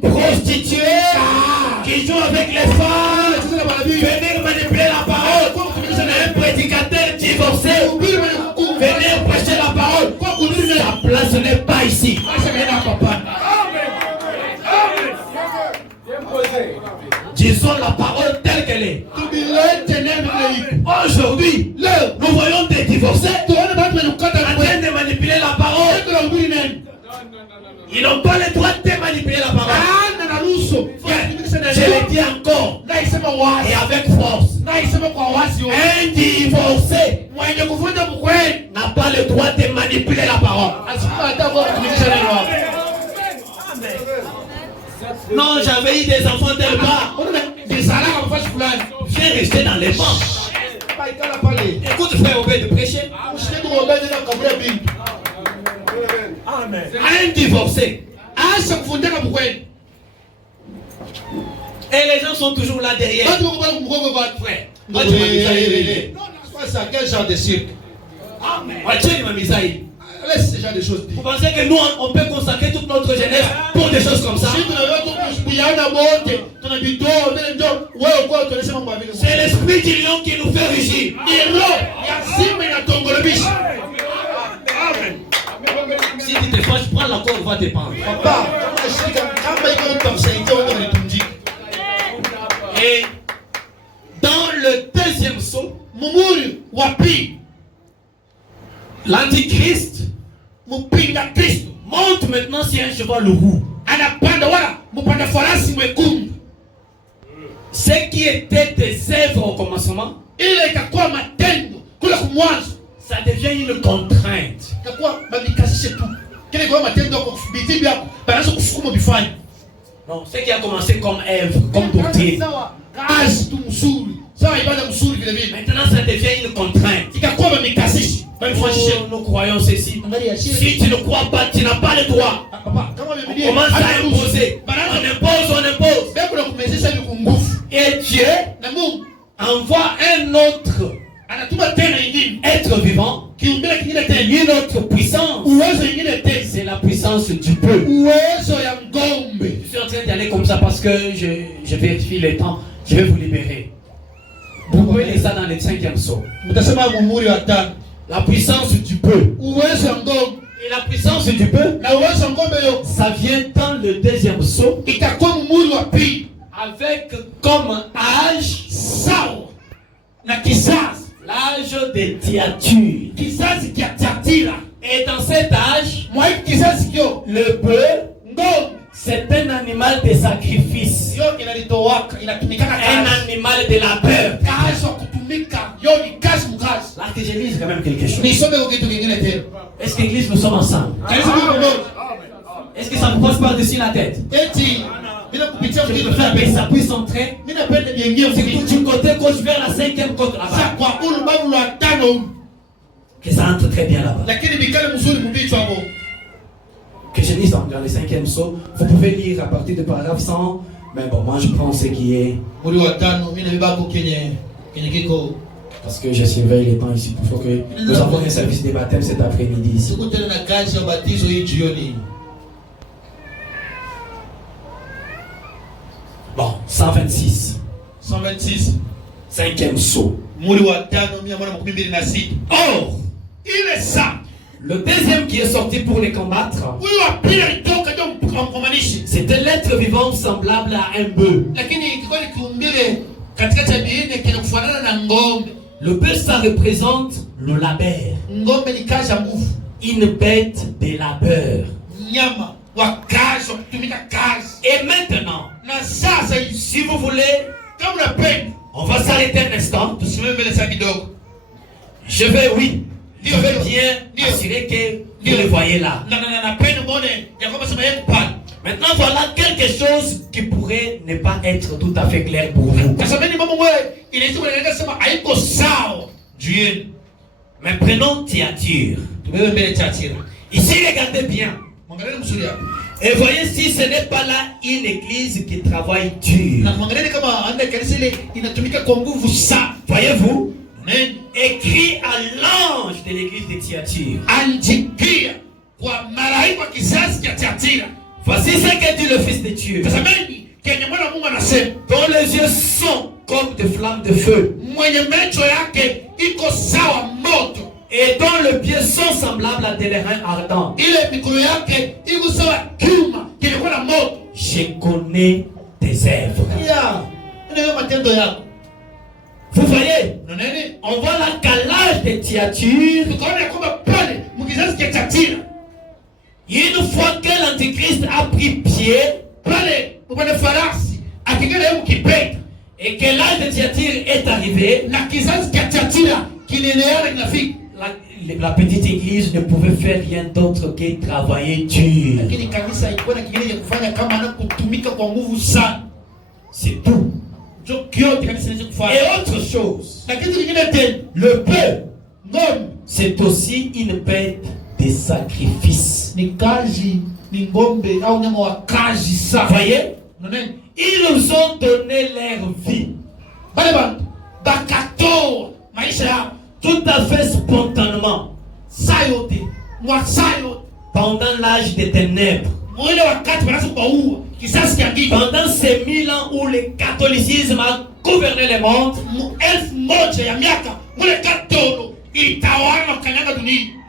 prostitué, qui joue avec les femmes, venir manipuler la parole. Un prédicateur divorcé, venir prêcher la parole. Sa place n'est pas ici. Disons la parole telle qu'elle est. Aujourd'hui, nous voyons des divorcés en train de manipuler la parole. Ils n'ont pas le droit de manipuler la parole. Je le dis encore et avec force. Un divorcé n'a pas le droit de manipuler la parole. Non, j'avais eu des enfants tel part. Viens rester dans les bancs. Écoute frère Obed de prêcher. Un divorcé. Et les gens sont toujours là derrière. Frère, C'est à quel genre de cirque? Laisse ce genre de choses. Vous pensez que nous, on peut consacrer toute notre jeunesse pour des choses comme ça? C'est l'esprit du lion qui nous fait rugir. Si tu te fâches, prends la corde, va te pendre. Et dans le deuxième saut, l'antichrist monte maintenant sur un cheval roux. Ce qui était des œuvres au commencement, ça devient une contrainte. Non, ce qui a commencé comme Ève, comme doctrine. Maintenant, ça devient une contrainte. Nous croyons ceci. Si tu ne crois pas, tu n'as pas le droit. On commence à imposer. On impose. Et Dieu envoie un autre être vivant, une autre puissance. C'est la puissance du peu. Je suis en train d'y aller comme ça parce que je vérifie le temps. Je vais vous libérer. Vous pouvez lire ça dans le 5e psaume. La puissance du peu. Et la puissance du peu, ça vient dans le 2e psaume. Avec comme âge l'âge de Thyatire. Et dans cet âge, le bœuf, c'est un animal de sacrifice. Un animal de la peur. Là que je lise quand même quelque chose. Est-ce que l'église, nous sommes ensemble? Est-ce que ça ne passe pas dessus la tête? Je peux faire que ça puisse entrer. C'est du côté gauche vers la 5e côte là-bas. Que ça entre très bien là-bas. Que je lise dans le 5e psaume. Vous pouvez lire à partir de paragraphe 100. Mais bon, moi je prends ce qui est. Parce que je surveille les temps ici. Il faut que nous avons un service de baptême cet après-midi ici. Bon, 126. 5e psaume. Or, il est ça. Le deuxième qui est sorti pour les combattre, c'était l'être vivant semblable à un bœuf. Le bœuf, ça représente le labeur. Une bête de labeur. Et maintenant, si vous voulez, on va s'arrêter un instant. Je vais bien assurer que vous le voyez là. Maintenant, voilà quelque chose qui pourrait ne pas être tout à fait clair pour vous. Mais prenons Thyatire. Ici, regardez bien. Et voyez si ce n'est pas là une église qui travaille dur. Voyez-vous? Écrit à l'ange de l'église de Thyatire. Voici ce que dit le Fils de Dieu. Dont les yeux sont comme des flammes de feu. Et dont les pieds sont semblables à des reins ardents. Je connais tes œuvres. Vous voyez, on voit là qu'à l'âge de Thyatire, une fois que l'Antichrist a pris pied, et que l'âge de Thyatire est arrivé, la petite église ne pouvait faire rien d'autre que travailler dur. C'est tout. Et autre chose, le bœuf, c'est aussi une bête de sacrifice. Voyez, ils nous ont donné leur vie. Tout à fait spontanément. Pendant l'âge des ténèbres. Pendant ces 1000 ans où le catholicisme a gouverné le monde,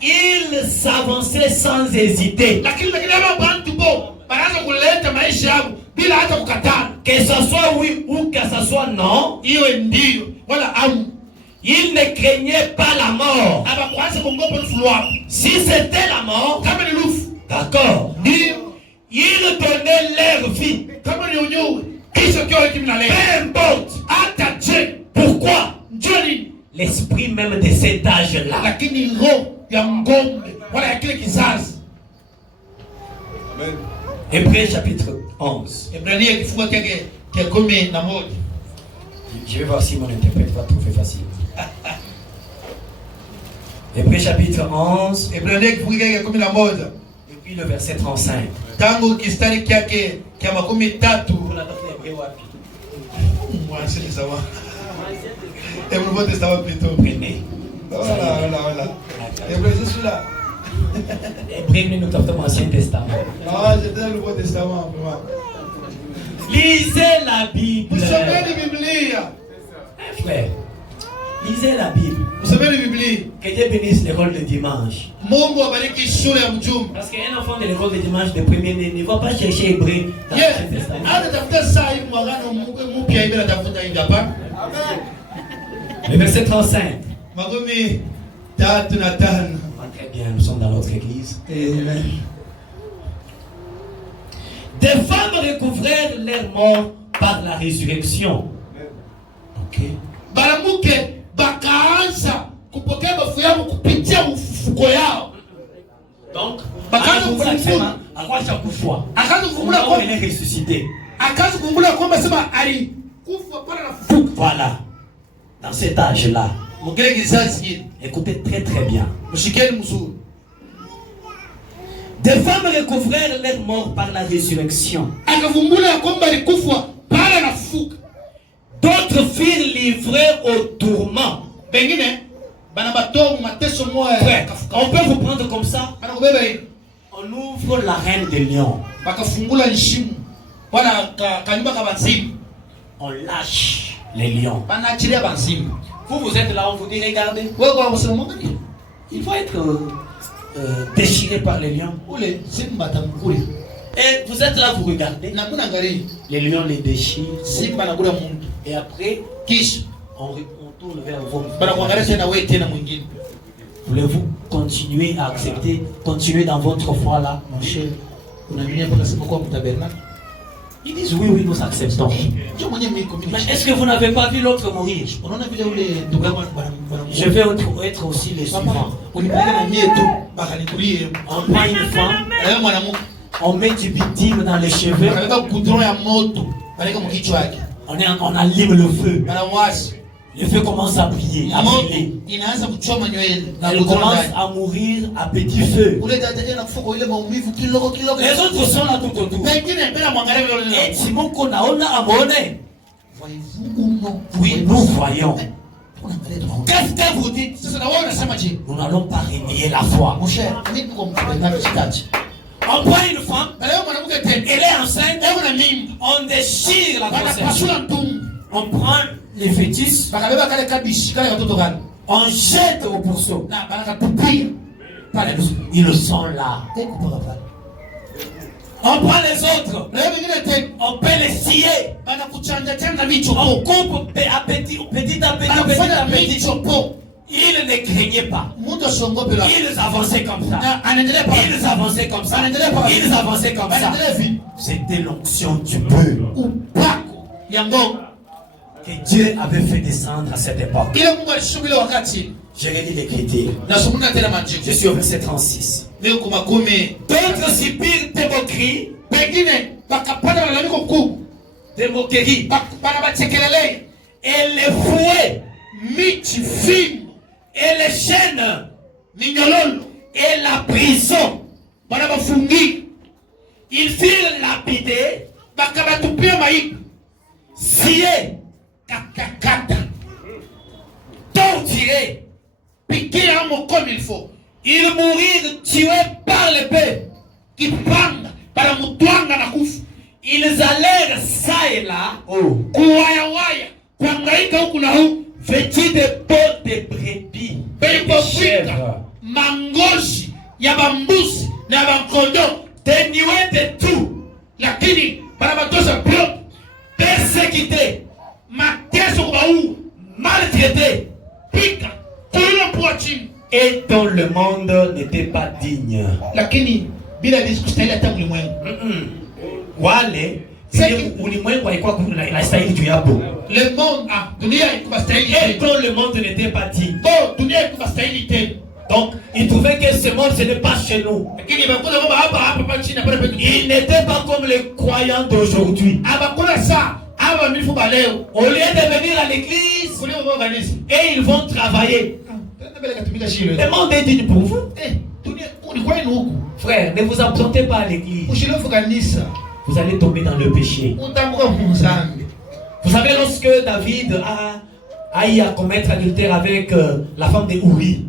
il s'avançait sans hésiter. Que ce soit oui ou que ce soit non, il ne craignait pas la mort. Si c'était la mort, d'accord, ils donnaient leur vie. Peu importe. Pourquoi? L'esprit même de cet âge-là. Hébreux chapitre 11. Ebrania kifungo chake cha 11. Je vais voir si mon interprète va trouver facile. Hébreux chapitre 11. Ebrania kifungo chake cha 11. Depuis le verset 35. Tangu kistari chake cha 13. Moi, c'est ça va. Et vous voyez ça va plutôt. Voilà. Hébreu, c'est celui-là. Hébreu, nous captons l'Ancien Testament. Ah, j'étais dans le Nouveau Testament. Lisez la Bible. Vous savez la Bible. Frère, lisez la Bible. Vous savez la Bible. Que Dieu bénisse l'école de dimanche. Mungu abariki shule ya mjumbe. Parce qu'un enfant de l'école de dimanche de premier ne va pas chercher Hébreu dans l'Ancien Testament. Le verset 35. Très bien, nous sommes dans notre église. Amen. Des femmes recouvrèrent leur mort par la résurrection. Ok. Baramuke bakaanza kupokea bafu yao kupitia ufufuko yao. Donc, akaanza kuvumbula kwamba il est ressuscité. Akaanza kuvumbula kwamba sema alikufa para nafufuka. Voilà. Dans cet âge-là. Mugere kizazi. Écoutez très très bien. Mshikeni mzuri. Des femmes recouvrèrent leur mort par la résurrection. Akavumbula kwamba alikufa para nafufuka. D'autres furent livrés au tourment. Bengine bana bato mateso moya. On peut vous prendre comme ça. On ouvre la reine des lions. Bakafungula nshimu. Wana kanyumba kabanzimu. On lâche les lions. Bana achilia banzimu. Vous êtes là, on vous dit regardez. Il faut être déchiré par les lions. Et vous êtes là, vous regardez. Les lions les déchirent. Et après, on retourne vers vous. Voulez-vous continuer à accepter, continuer dans votre foi là, mon cher? Ils disent oui, nous acceptons. Mais est-ce que vous n'avez pas vu l'autre mourir? Je vais être aussi les suivants. On prend une femme, on met du bitume dans les cheveux, on allume le feu. Le feu commence à briller, à briller. Elle commence à mourir à petit feu. Les autres sont là tout autour. Et Simon Konaona a monnaie. Oui, nous voyons. Qu'est-ce que vous dites? Nous n'allons pas renier la foi. On prend une femme, elle est enceinte, on déchire la grossesse. On prend les fœtus, on jette au pourceau. Ils sont là. On prend les autres, on peut les scier. On coupe petit à petit. Ils ne craignaient pas. Ils avançaient comme ça. Ils avançaient comme ça. Ils avançaient comme ça. C'était l'onction du peu que Dieu avait fait descendre à cette époque. Je relis l'écriture. Je suis au verset 36. D'autres subirent des moqueries. Des moqueries. Et les fouets. Et les chaînes. Et la prison. Ils furent lapidés. Sciés. Torturés. Comme il faut. Ils mourirent tués par l'épée. Ils allèrent ça et là, vêtus de peau de brebis, de chèvres, mangoshi ya bambusi na bankondo, dénués de tout, lakini barabatosa bloc, persécutés, mateso kwa maltraités, pika tulilo poachini, et dont le monde n'était pas digne. Lakini bila diskustahili hata ulimwengu. Wale ulimwengu haikuwa inastahili juu yapo. Le monde dunia haikustahili. Et dont le monde n'était pas digne. Dunia haikustahili tena. Donc, il trouvait que ce monde, ce n'est pas chez nous. Il n'était pas comme les croyants d'aujourd'hui. Au lieu de venir à l'église, et ils vont travailler. Le monde est digne pour vous. Frère, ne vous absentez pas à l'église. Vous allez tomber dans le péché. Vous savez, lorsque David a eu à commettre adultère avec la femme de Uri,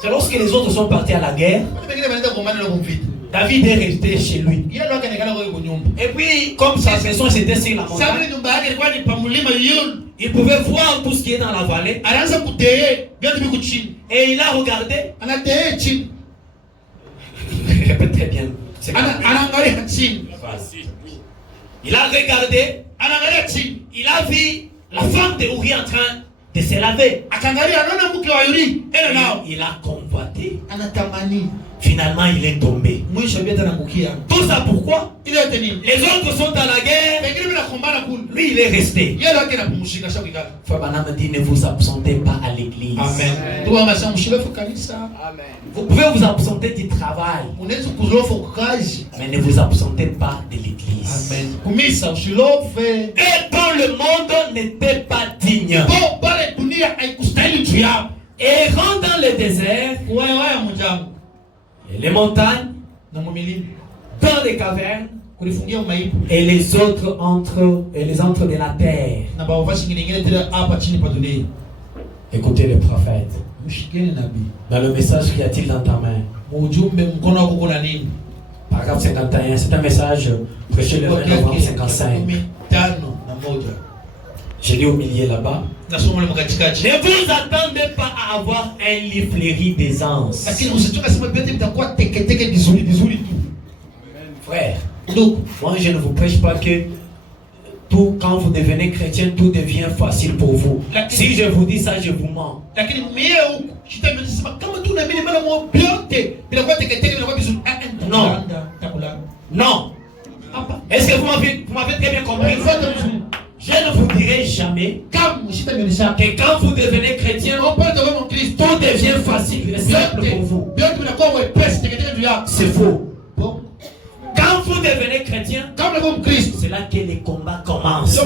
c'est lorsque les autres sont partis à la guerre, David est resté chez lui. Et puis, comme sa maison était sur la montagne, il pouvait voir tout ce qui est dans la vallée. Et il a regardé. Répète très bien. Il a regardé. Il a vu la femme de Uri en train de se laver. Il a convoité. Finalement, il est tombé. Tout ça pourquoi? Les autres sont à la guerre. Lui, il est resté. Frère Branham dit, ne vous absentez pas à l'église. Amen. Vous pouvez vous absenter du travail, mais ne vous absentez pas de l'église. Et tout le monde n'était pas digne. Et rentre dans le désert, et les montagnes, dans les cavernes, et les autres entrent de la terre. Écoutez le prophète. Dans le message qu'y a-t-il dans ta main? Paragraphe 51, c'est un message prêché le 20 novembre 55. Je lis au milieu là-bas. Ne vous attendez pas à avoir un lit fleuri d'aisance. Frère, moi je ne vous prêche pas que tout, quand vous devenez chrétien, tout devient facile pour vous. Si je vous dis ça, je vous mens. Non. Non. Est-ce que vous m'avez très bien compris? Je ne vous dirai jamais que quand vous devenez chrétien, tout devient facile et simple pour vous. C'est faux. Quand vous devenez chrétien, c'est là que les combats commencent.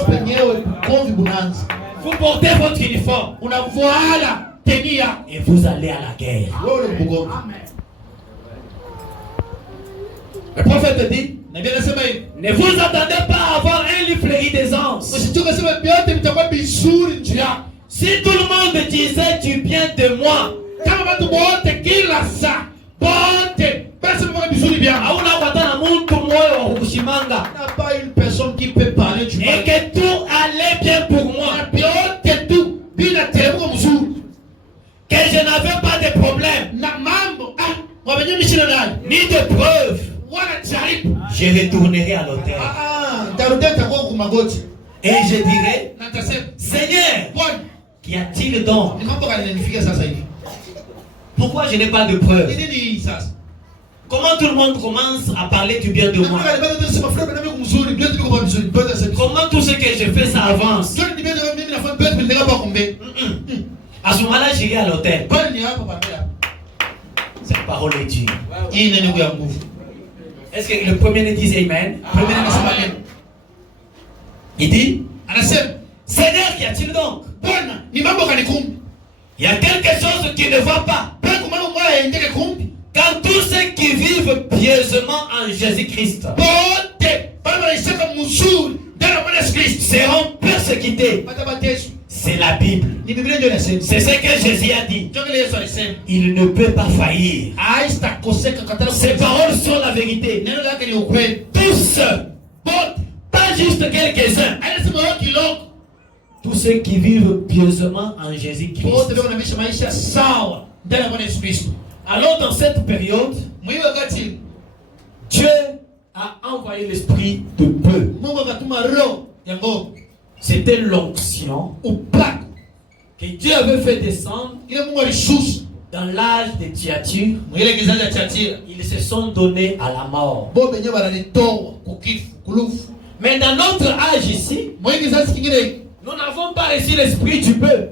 Vous portez votre uniforme et vous allez à la guerre. Le prophète dit, ne vous attendez pas à avoir un lit fleuri d'aisance. Si tout le monde disait du bien de moi, pas une personne qui peut parler du mal. Et que tout allait bien pour moi, que je n'avais pas de problème, ni de preuves, je retournerai à l'autel. Et je dirai, Seigneur, qu'y a-t-il donc? Pourquoi je n'ai pas de preuves? Comment tout le monde commence à parler du bien de moi? Comment tout ce que je fais, ça avance? À ce moment-là, j'irai à l'autel. Cette parole est dure. Est-ce que le premier ne dit Amen? Il dit, Seigneur, qu'y a-t-il donc? Il y a quelque chose qui ne va pas. Car tous ceux qui vivent pieusement en Jésus-Christ seront persécutés. C'est la Bible. C'est ce que Jésus a dit. Il ne peut pas faillir. Ces paroles sont la vérité. Tous, pas juste quelques-uns. Tous ceux qui vivent pieusement en Jésus-Christ. Alors dans cette période, Dieu a envoyé l'esprit de peu. C'était l'onction que Dieu avait fait descendre dans l'âge de Thyatire. Ils se sont donnés à la mort. Mais dans notre âge ici, Nous n'avons pas reçu l'esprit du peu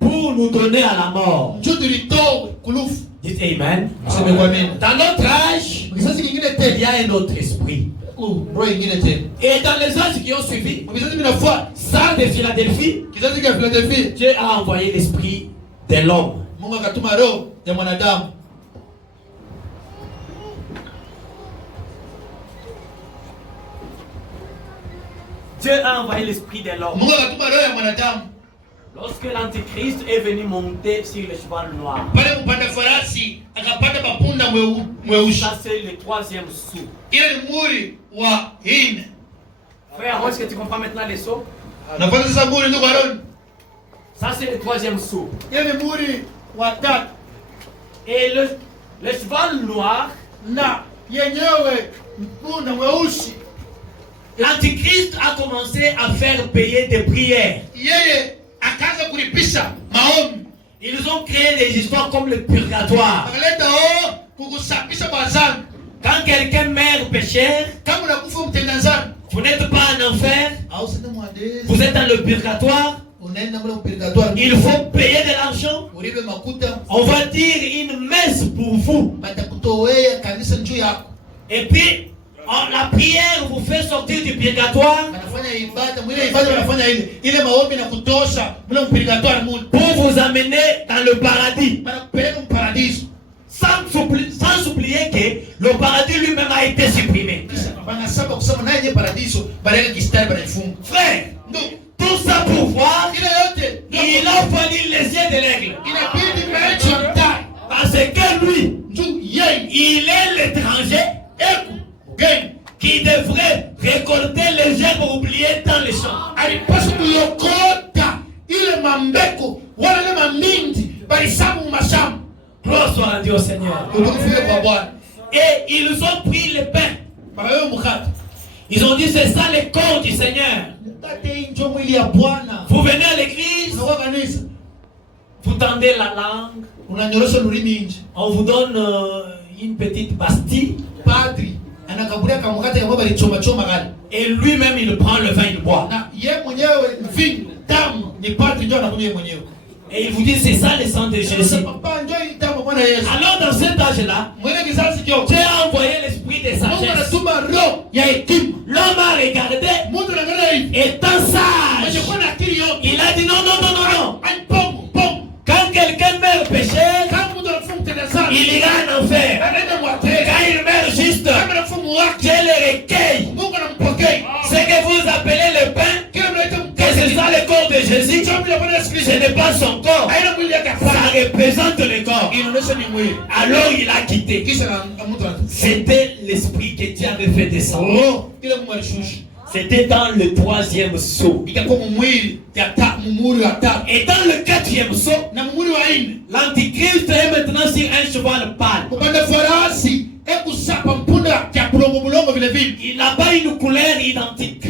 pour nous donner à la mort. Dites Amen. Dans notre âge, il y a un autre esprit. Et dans les âges qui ont suivi, ça de Philadelphie, Dieu a envoyé l'esprit de l'homme. Dieu a envoyé l'esprit de l'homme. Lorsque l'Antichrist est venu monter sur le cheval noir, ça c'est le troisième sceau. Frère, est-ce que tu comprends maintenant les sceaux? Ça c'est le troisième sceau. Et le cheval noir, l'Antichrist a commencé à faire payer des prières. Ils ont créé des histoires comme le purgatoire. Quand quelqu'un meurt pécheur, vous n'êtes pas en enfer, vous êtes dans le purgatoire. Il faut payer de l'argent. On va dire une messe pour vous. Et puis la prière vous fait sortir du purgatoire pour vous amener dans le paradis. Sans oublier que le paradis lui-même a été supprimé. Frère, tout ça pour voir, il a fallu les yeux de l'aigle. Parce que lui, il est l'étranger qui devrait récolter les herbes oubliées dans les champs. Gloire soit rendue au Seigneur. Et ils ont pris le pain. Ils ont dit c'est ça le corps du Seigneur. Vous venez à l'église, vous tendez la langue, on vous donne une petite pastille. Et lui-même il prend le vin, il boit. Et il vous dit c'est ça le sang de Jésus. Alors dans cet âge-là, Dieu a envoyé l'esprit de sagesse. L'homme a regardé, étant sage, il a dit non. Quand quelqu'un meurt péché, il ira en enfer. Quand il meurt juste, Dieu le recueille. Ce que vous appelez le pain, que c'est ça le corps de Jésus, ce n'est pas son corps. Ça représente le corps. Alors il a quitté. C'était l'esprit que Dieu avait fait descendre. C'était dans le troisième sceau. Et dans le quatrième sceau, l'Antichrist est maintenant sur un cheval pâle. Il n'a pas une couleur identique.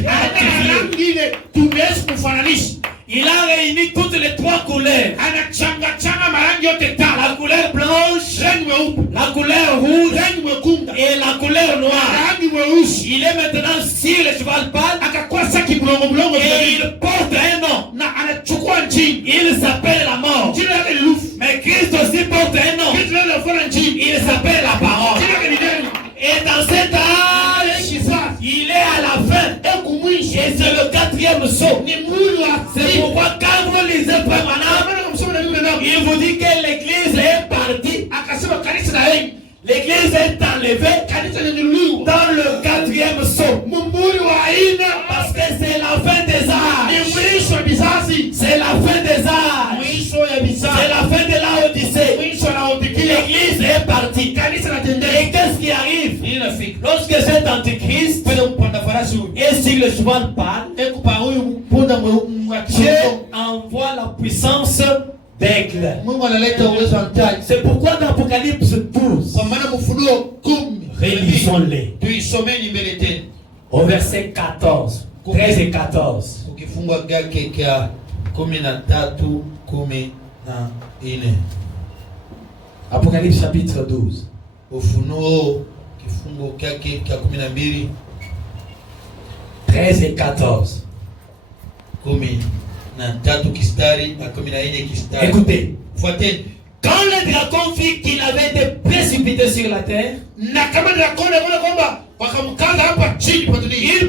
Il a réuni toutes les trois couleurs. La couleur blanche, la couleur rouge et la couleur noire. Il est maintenant sur le cheval pâle et il porte un nom. Il s'appelle la mort. Mais Christ aussi porte un nom. Il s'appelle la parole. Et dans cet âge, il est à la fin. Et c'est le quatrième sceau. C'est pourquoi quand vous lisez maintenant, il vous dit que l'église est partie. L'église est enlevée dans le quatrième sceau. Parce que c'est la fin des âges. C'est la fin des âges. C'est la fin de la Odyssée. L'église est partie. Et qu'est-ce qui arrive? Lorsque cet antichrist est sur le cheval pâle, Dieu envoie la puissance d'aigle. C'est pourquoi dans Apocalypse 12, relisons-les. Au verset 14, 13 et 14. Apocalypse chapitre 12. 13 et 14. Écoutez. Fuateni. Quand le dragon vit qu'il avait été précipité sur la terre, il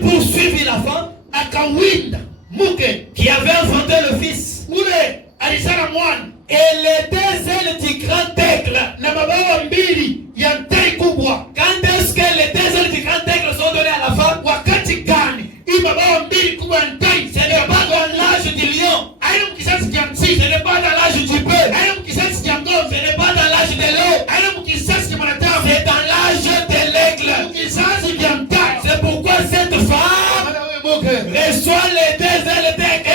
poursuivit la femme qui avait enfanté le fils. Et les deux ailes du grand aigle, quand est-ce que les deux ailes du grand aigle sont données à la femme? Ce n'est pas dans l'âge du lion, ce n'est pas dans l'âge du bœuf, ce n'est pas dans l'âge de l'eau, c'est dans l'âge de l'aigle. C'est pourquoi cette femme reçoit les deux ailes d'aigle.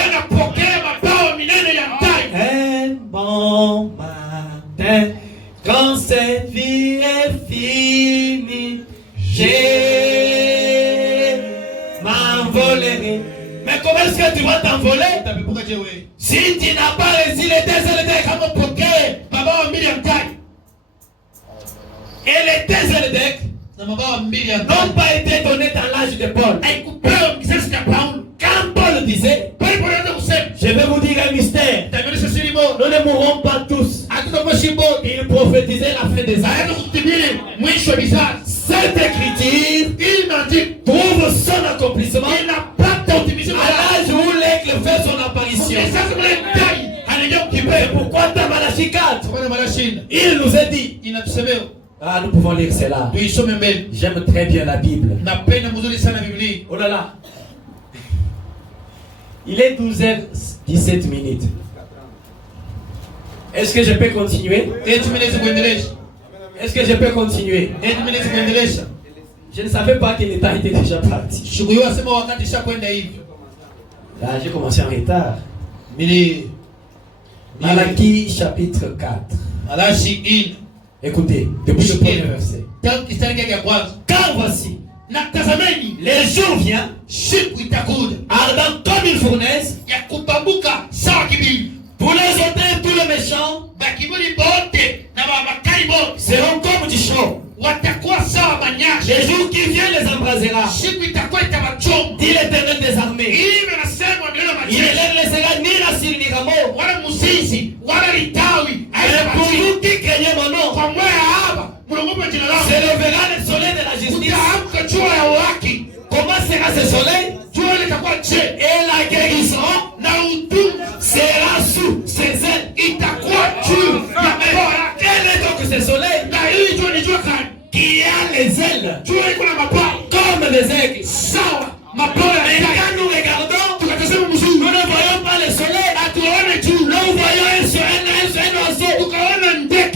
Un bon matin, quand cette vie est finie, j'ai m'envolerai. Mais comment est-ce que tu vas t'envoler si tu n'as pas réussi les deux ailes d'aigle? Et les deux ailes d'aigle n'ont pas été données dans l'âge de Paul. Quand Paul disait, je vais vous dire un mystère, nous ne mourrons pas tous. Il prophétisait la fin des âges. Cette écriture trouve son accomplissement à l'âge où l'aigle fait son apparition. C'est pourquoi dans Malachie 4, il nous a dit, nous pouvons lire cela. J'aime très bien la Bible. Oh là là. Il est 12h17 minutes. Est-ce que je peux continuer? Est-ce que je peux continuer? Je ne savais pas que l'État était déjà parti. Là, j'ai commencé en retard. Malachie chapitre 4. Écoutez, depuis le premier verset. Car voici, les jours viennent, ardent comme une fournaise, pour les ôter tous les méchants seront comme du chaud. Les jours qui viennent les embrasera. Dit l'Éternel des armées. Il ne les laissera ni la cire ni la mort. Et pour vous qui craignez mon nom, se lèvera le soleil de la justice. Comment sera ce soleil? Et la guérison sera sous ses ailes. Quel est donc ce soleil qui a les ailes comme les aigles? Et quand nous regardons, nous ne voyons pas le soleil. Nous voyons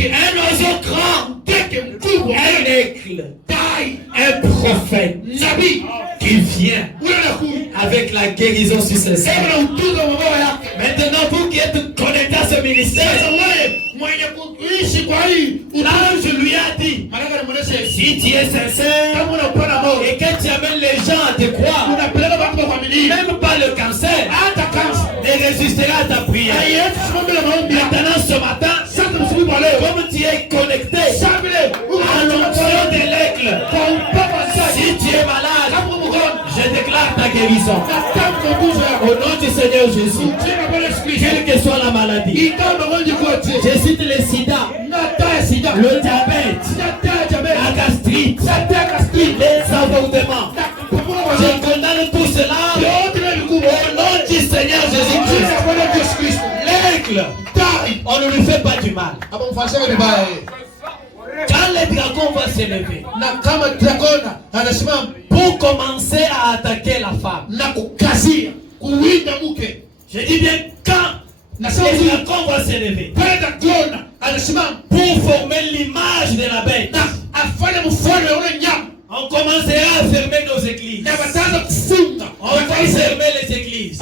un oiseau grand, un aigle, un prophète qui vient avec la guérison sur ses ailes. Maintenant, vous qui êtes connectés à ce ministère, l'ange lui a dit, si tu es sincère et que tu amènes les gens à te croire, même pas le cancer ne résistera à ta prière. Maintenant ce matin, comme tu es connecté à l'onction de l'aigle, si tu es malade, je déclare ta guérison au nom du Seigneur Jésus. Quelle que soit la maladie, je cite le sida, le diabète, la gastrite, les avortements. Je condamne tout cela au nom du Seigneur Jésus-Christ. L'aigle, on ne lui fait pas du mal. Quand le dragon va s'élever pour commencer à attaquer la femme, je dis bien quand le dragon va s'élever pour former l'image de la bête, on commencera à fermer nos églises. On va fermer les églises.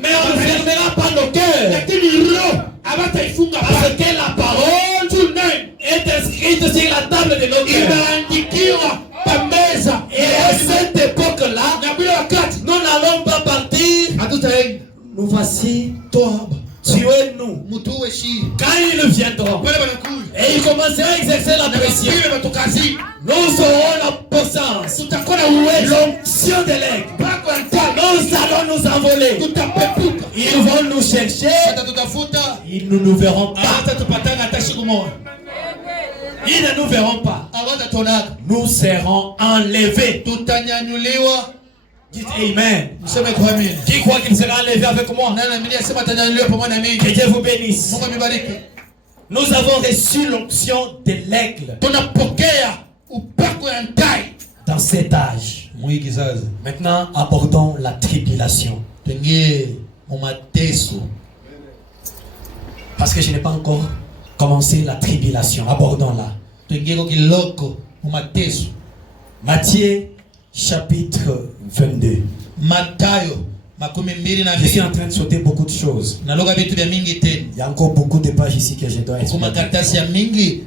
Mais on ne fermera pas nos cœurs. Parce que la parole est inscrite sur la table de nos cœurs. Et à cette époque-là, nous n'allons pas partir. Nous voici, tuez-nous. Quand ils viendront et ils commenceront à exercer la pression, nous aurons la puissance, l'onction de l'aigle. Nous allons nous envoler. Ils vont nous chercher. Ils ne nous verront pas. Ils ne nous verront pas. Nous serons enlevés. Dites Amen. Qui croit qu'il sera enlevé avec moi? Que Dieu vous bénisse. Nous avons reçu l'onction de l'aigle dans cet âge. Maintenant, abordons la tribulation. Parce que je n'ai pas encore commencé la tribulation. Abordons-la. Matthieu chapitre 22. Je suis en train de sauter beaucoup de choses. Il y a encore beaucoup de pages ici que je dois expliquer.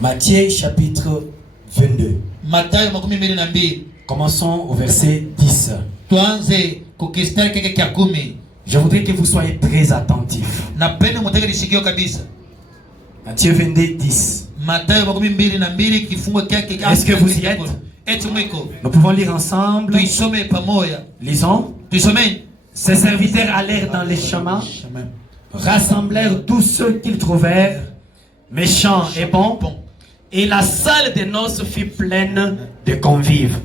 Matthieu chapitre 22. Commençons au verset 10. Je voudrais que vous soyez très attentifs. Matthieu 22, 10. Est-ce que vous y êtes? Nous pouvons lire ensemble. Lisons. Ses serviteurs allèrent dans les chemins, rassemblèrent tous ceux qu'ils trouvèrent, méchants et bons, et la salle des noces fut pleine de convives.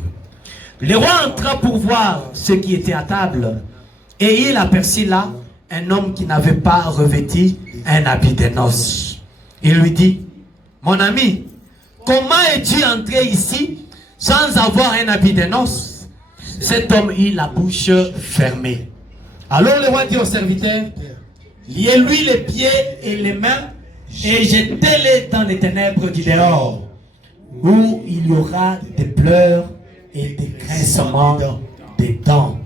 Le roi entra pour voir ceux qui étaient à table, et il aperçut là un homme qui n'avait pas revêtu un habit de noces. Il lui dit: mon ami, comment es-tu entré ici sans avoir un habit de noces? Cet homme eut la bouche fermée. Alors le roi dit au serviteur: liez-lui les pieds et les mains et jetez-les dans les ténèbres du dehors, où il y aura des pleurs et des grincements des dents.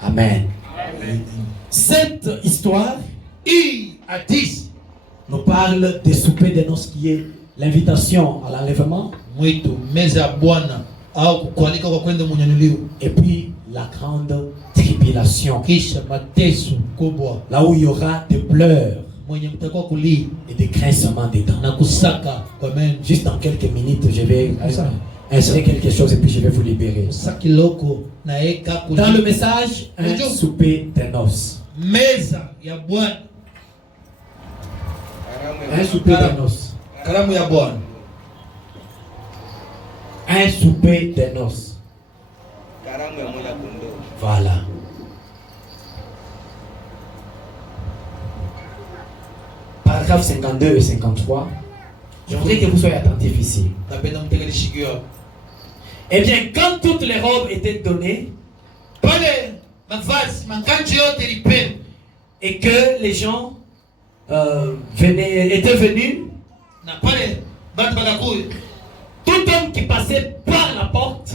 Amen. Cette histoire nous parle des soupers de noces, qui est l'invitation à l'enlèvement, et puis la grande tribulation, là où il y aura des pleurs et des grincements des dents. Juste dans quelques minutes, je vais insérer quelque chose et puis je vais vous libérer. Dans le message, un souper de noces. Un souper de noces. Un souper de noces. Voilà. Paragraphe 52 et 53. Je voudrais que vous soyez attentifs ici. Eh bien, quand toutes les robes étaient données, et que les gens étaient venus, tout homme qui passait par la porte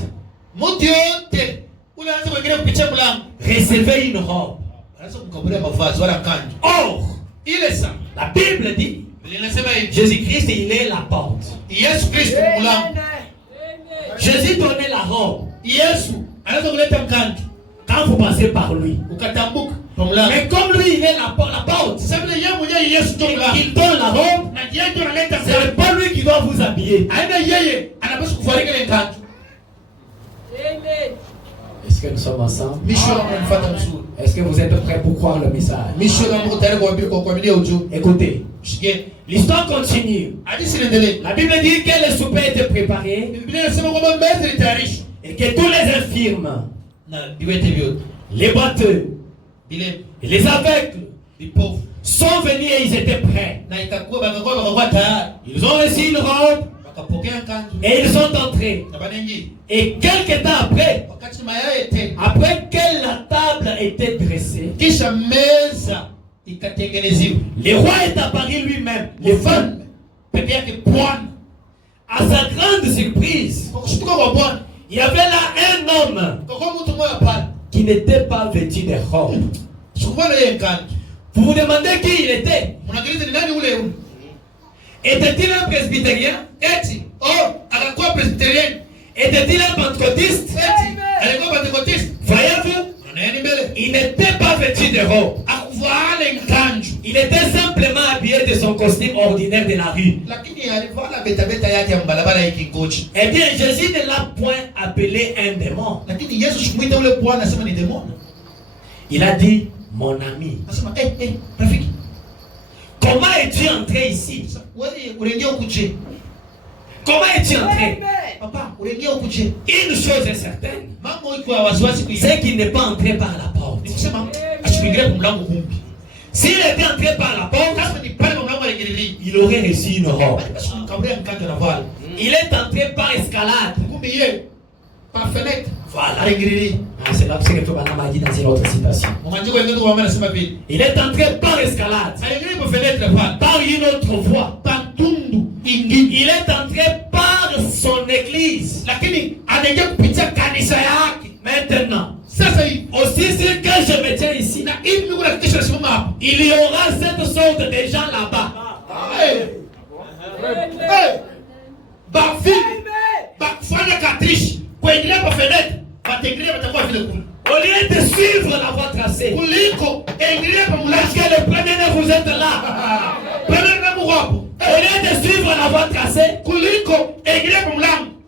recevait une robe. Or, la Bible dit, Jésus-Christ, il est la porte. Jésus donnait la robe. Quand vous passez par lui. Mais comme lui, il est la porte, il donne la robe, c'est pas lui qui doit vous habiller. Est-ce que nous sommes ensemble? Est-ce que vous êtes prêts pour croire le message? Écoutez, l'histoire continue. La Bible dit que le souper était préparé et que tous les infirmes, les boiteux, et les aveugles sont venus et ils étaient prêts. Ils ont reçu une robe et ils sont entrés. Et quelques temps après que la table était dressée, le roi est apparu lui-même. Les femmes, à sa grande surprise, il y avait là un homme qui n'était pas vêtu de robe. Vous vous demandez qui il était? Était-il un presbytérien? Était-il un pentecôtiste? Voyez-vous, il n'était pas vêtu de robe. Il était simplement simplement habillé de son costume ordinaire de la rue. Eh bien, Jésus ne l'a point appelé un démon. Il a dit, mon ami. Comment es-tu entré ici? Comment es-tu entré? Papa, une chose est certaine, c'est qu'il n'est pas entré par la porte. S'il était entré par la porte, il aurait reçu une robe. Il est entré par escalade. Par fenêtre. Voilà. C'est là que Tobana m'a dit dans une autre citation. Il est entré par escalade. Par une autre voie. Il est entré par son église. Maintenant, aussi si que je me tiens ici, il y aura cette sorte de gens là-bas. Au lieu de suivre la voie tracée, parce que le premier vous êtes là. Au lieu de suivre la voie tracée,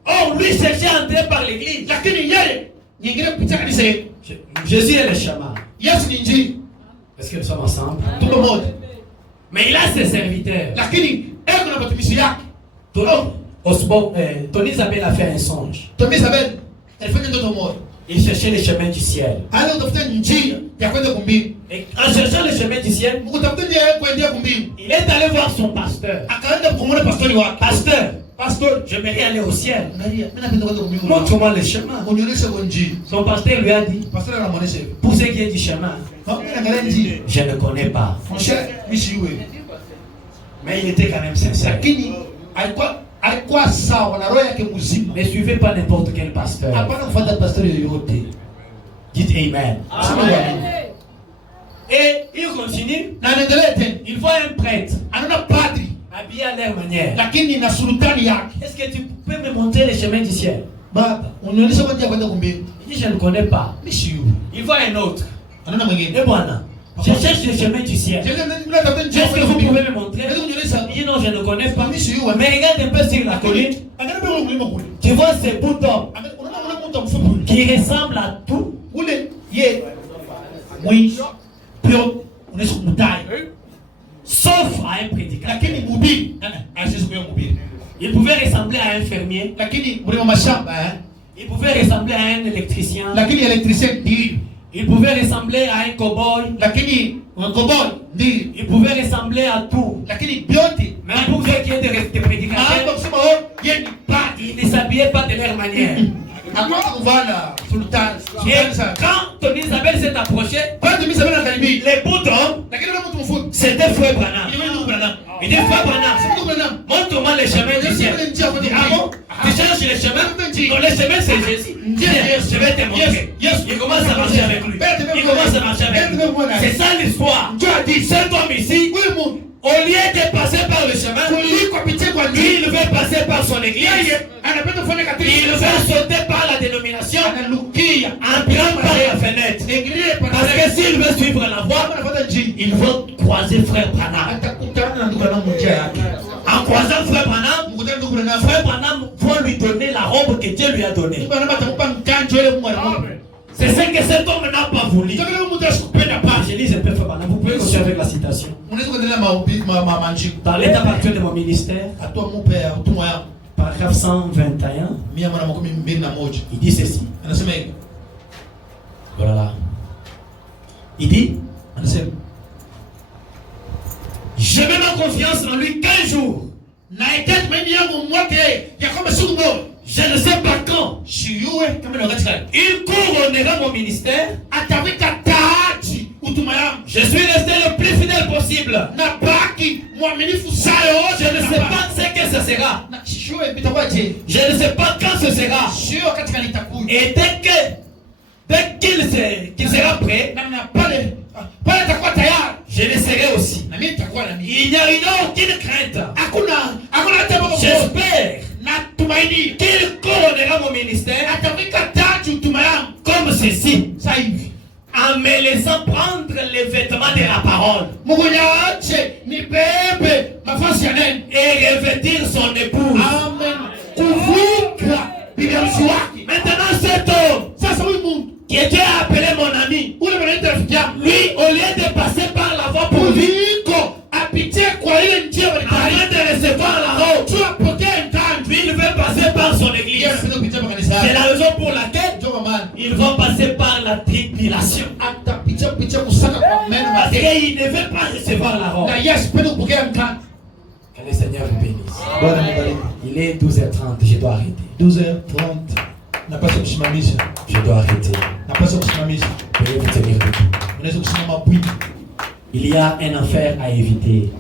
or lui cherchait à entrer par l'église. Jésus est le chemin. Est-ce que nous sommes ensemble? Tout le monde. Mais il a ses serviteurs. Tony Isabelle a fait un songe. Il cherchait le chemin du ciel. Et en cherchant le chemin du ciel, il est allé voir son pasteur. Pasteur, j'aimerais aller au ciel. Montre-moi le chemin. Son pasteur lui a dit, pour ce qui est du chemin, je ne connais pas. Mais il était quand même sincère. Ne suivez pas n'importe quel pasteur. Dites Amen. Et il continue. Il voit un prêtre habillé à leur manière. Est-ce que tu peux me montrer le chemin du ciel? Il dit, je ne connais pas. Il voit un autre. Et voilà. Je cherche le chemin du ciel. Est-ce que vous pouvez me montrer? Il dit non, je ne connais pas. Mais regarde un peu sur la colline. Tu vois ces bouts d'or qui ressemblent à tout. Sauf à un prédicateur. Il pouvait ressembler à un fermier. Il pouvait ressembler à un électricien. Il pouvait ressembler à un cow-boy. Il pouvait ressembler à tout. Mais pour ceux qui étaient restés prédicateurs, ils ne s'habillaient pas de leur manière. Et quand Tony Isabelle s'est approché, les bouts d'homme, c'était Frère Branham. Il dit, Frère Branham, montre-moi le chemin du ciel. Il dit, ah bon? Tu cherches le chemin? Non, le chemin c'est Jésus. Je vais te montrer. Il commence à marcher avec lui. Il commence à marcher avec lui. C'est ça l'histoire. Tu as dit, cet homme ici, au lieu de passer par le chemin, il veut passer par son église. Il veut sauter par la dénomination, entrant par la fenêtre. Parce que s'il veut suivre la voie, il veut croiser Frère Branham. En croisant Frère Branham va lui donner la robe que Dieu lui a donnée. C'est ce que cet homme n'a pas voulu. Je lis un peu Frère Branham. Vous pouvez continuer avec la citation. Dans l'état actuel de mon ministère, paragraphe 121, il dit ceci. Voilà. Il dit, je mets ma confiance en lui 15 jours. Je ne sais pas quand. Il couronnera mon ministère. Je suis resté le plus fidèle possible. Je ne sais pas ce que ce sera. Je ne sais pas quand ce sera. Et dès qu'il sera prêt, je le serai aussi. Il n'y a aucune crainte. J'espère qu'il couronnera mon ministère comme ceci. en me laissant prendre les vêtements de la parole et revêtir son épouse. Maintenant cet homme qui était appelé mon ami, lui, au lieu de passer par la voie pour lui, avant de recevoir la robe, lui, il veut passer par son église. C'est la raison pour laquelle ils vont passer par la tribulation. Parce qu'ils ne veulent pas recevoir la robe. Que le Seigneur vous bénisse. Il est 12h30, je dois arrêter. 12h30. Je dois arrêter. Veuillez vous tenir debout. Il y a un enfer à éviter.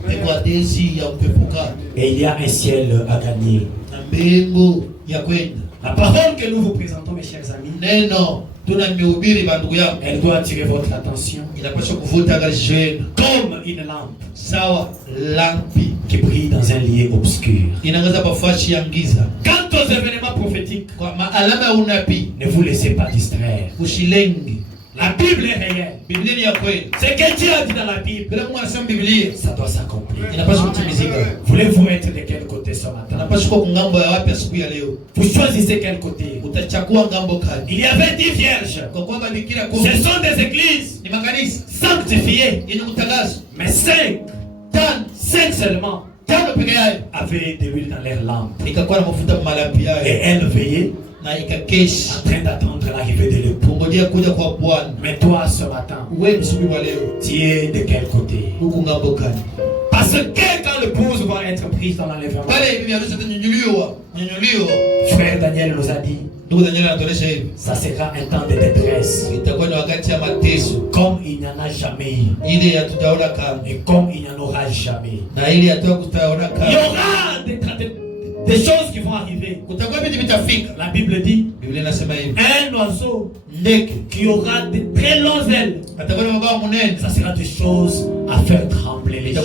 Et il y a un ciel à gagner. La parole que nous vous présentons, mes chers amis, elle doit attirer votre attention comme une lampe qui brille dans un lieu obscur. Quant aux événements prophétiques, ne vous laissez pas distraire. La Bible est réelle. Ce que Dieu a dit dans la Bible, ça doit s'accomplir. Voulez-vous être de quel côté ce matin? Vous choisissez quel côté? Il y avait 10 vierges. Ce sont des églises sanctifiées. Mais 5 seulement avaient de l'huile dans leurs lampes. Et elles veillaient en train d'attendre l'arrivée de l'époux. Mais toi ce matin, tu es de quel côté? Parce que quand l'épouse va être prise dans l'enlèvement, frère Daniel nous a dit, ça sera un temps de détresse comme il n'y en a jamais eu et comme il n'y en aura jamais. Il y aura des choses qui vont arriver. La Bible dit un oiseau qui aura de très longues ailes. Ça sera des choses à faire trembler les gens.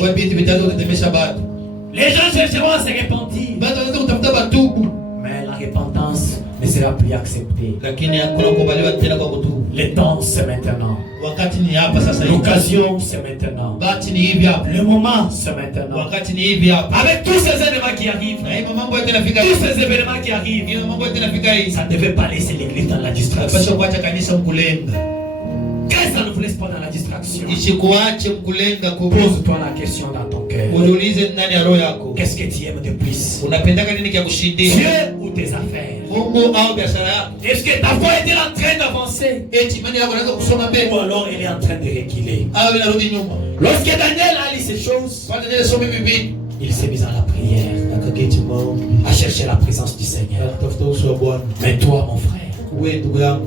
Les gens chercheront à se repentir. Mais la repentance ne sera plus acceptée. Le temps c'est maintenant. L'occasion c'est maintenant. Le moment c'est maintenant. Avec tous ces événements qui arrivent, tous ces événements qui arrivent, ça ne devait pas laisser l'église dans la distraction. Qu'est-ce que ça ne vous laisse pas dans la distraction? Pose-toi la question dans ton cœur. Qu'est-ce que tu aimes de plus? Dieu ou tes affaires? Est-ce que ta foi est en train d'avancer? Ou alors elle est en train de reculer? Lorsque Daniel a lu ces choses, il s'est mis à la prière, à chercher la présence du Seigneur. Mais toi mon frère,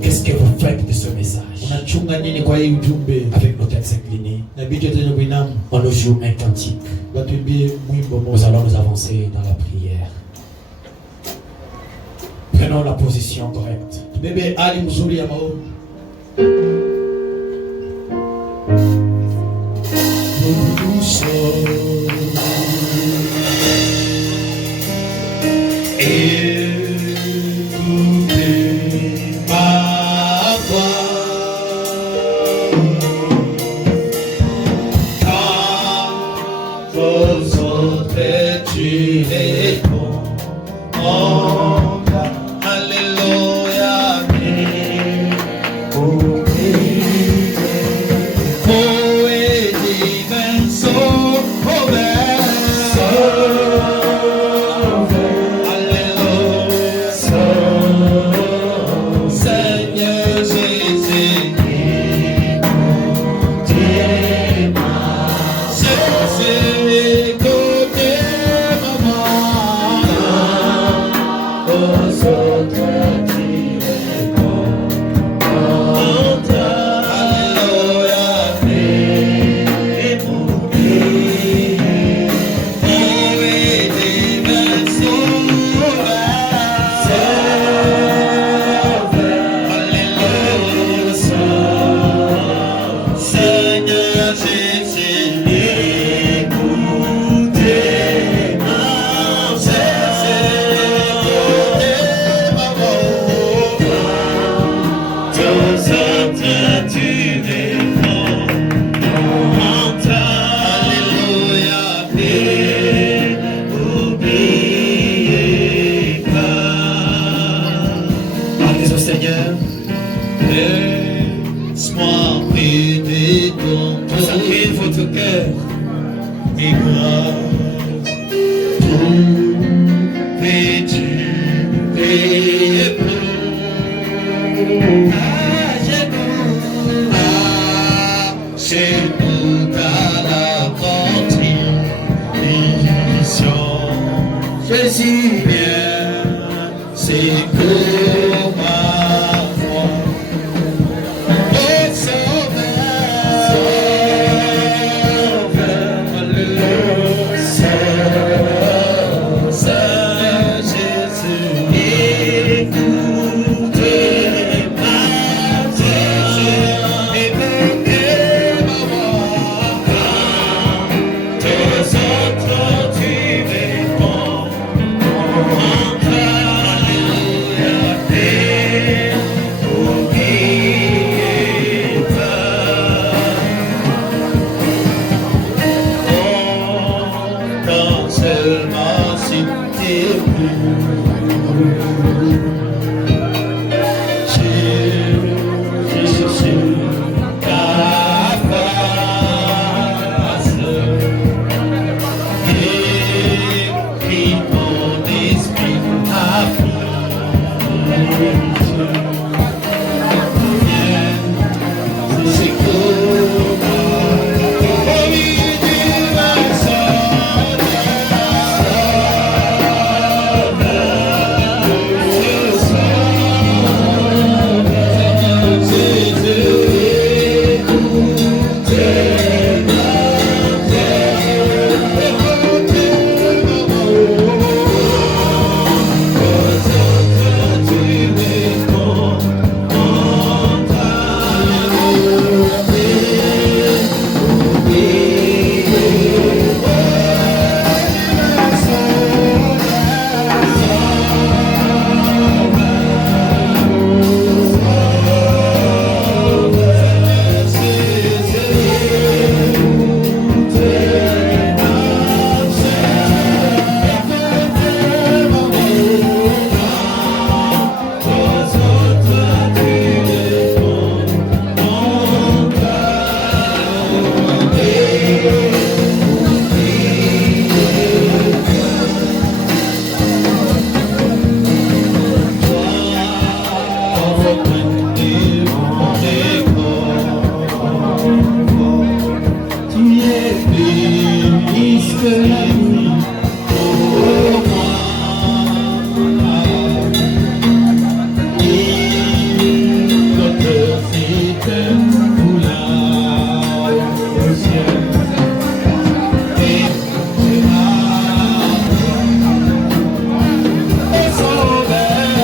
qu'est-ce que vous faites de ce message? Avec nos têtes inclinées, on nous joue un cantique. Nous allons nous avancer dans la prière. Prenons la position correcte. Demandez au Seigneur. Laisse-moi prêter ton Consacrez votre cœur. et grâce. Trouves-tu et plus à genoux, c'est tout à la contribution. Je suis bien, c'est que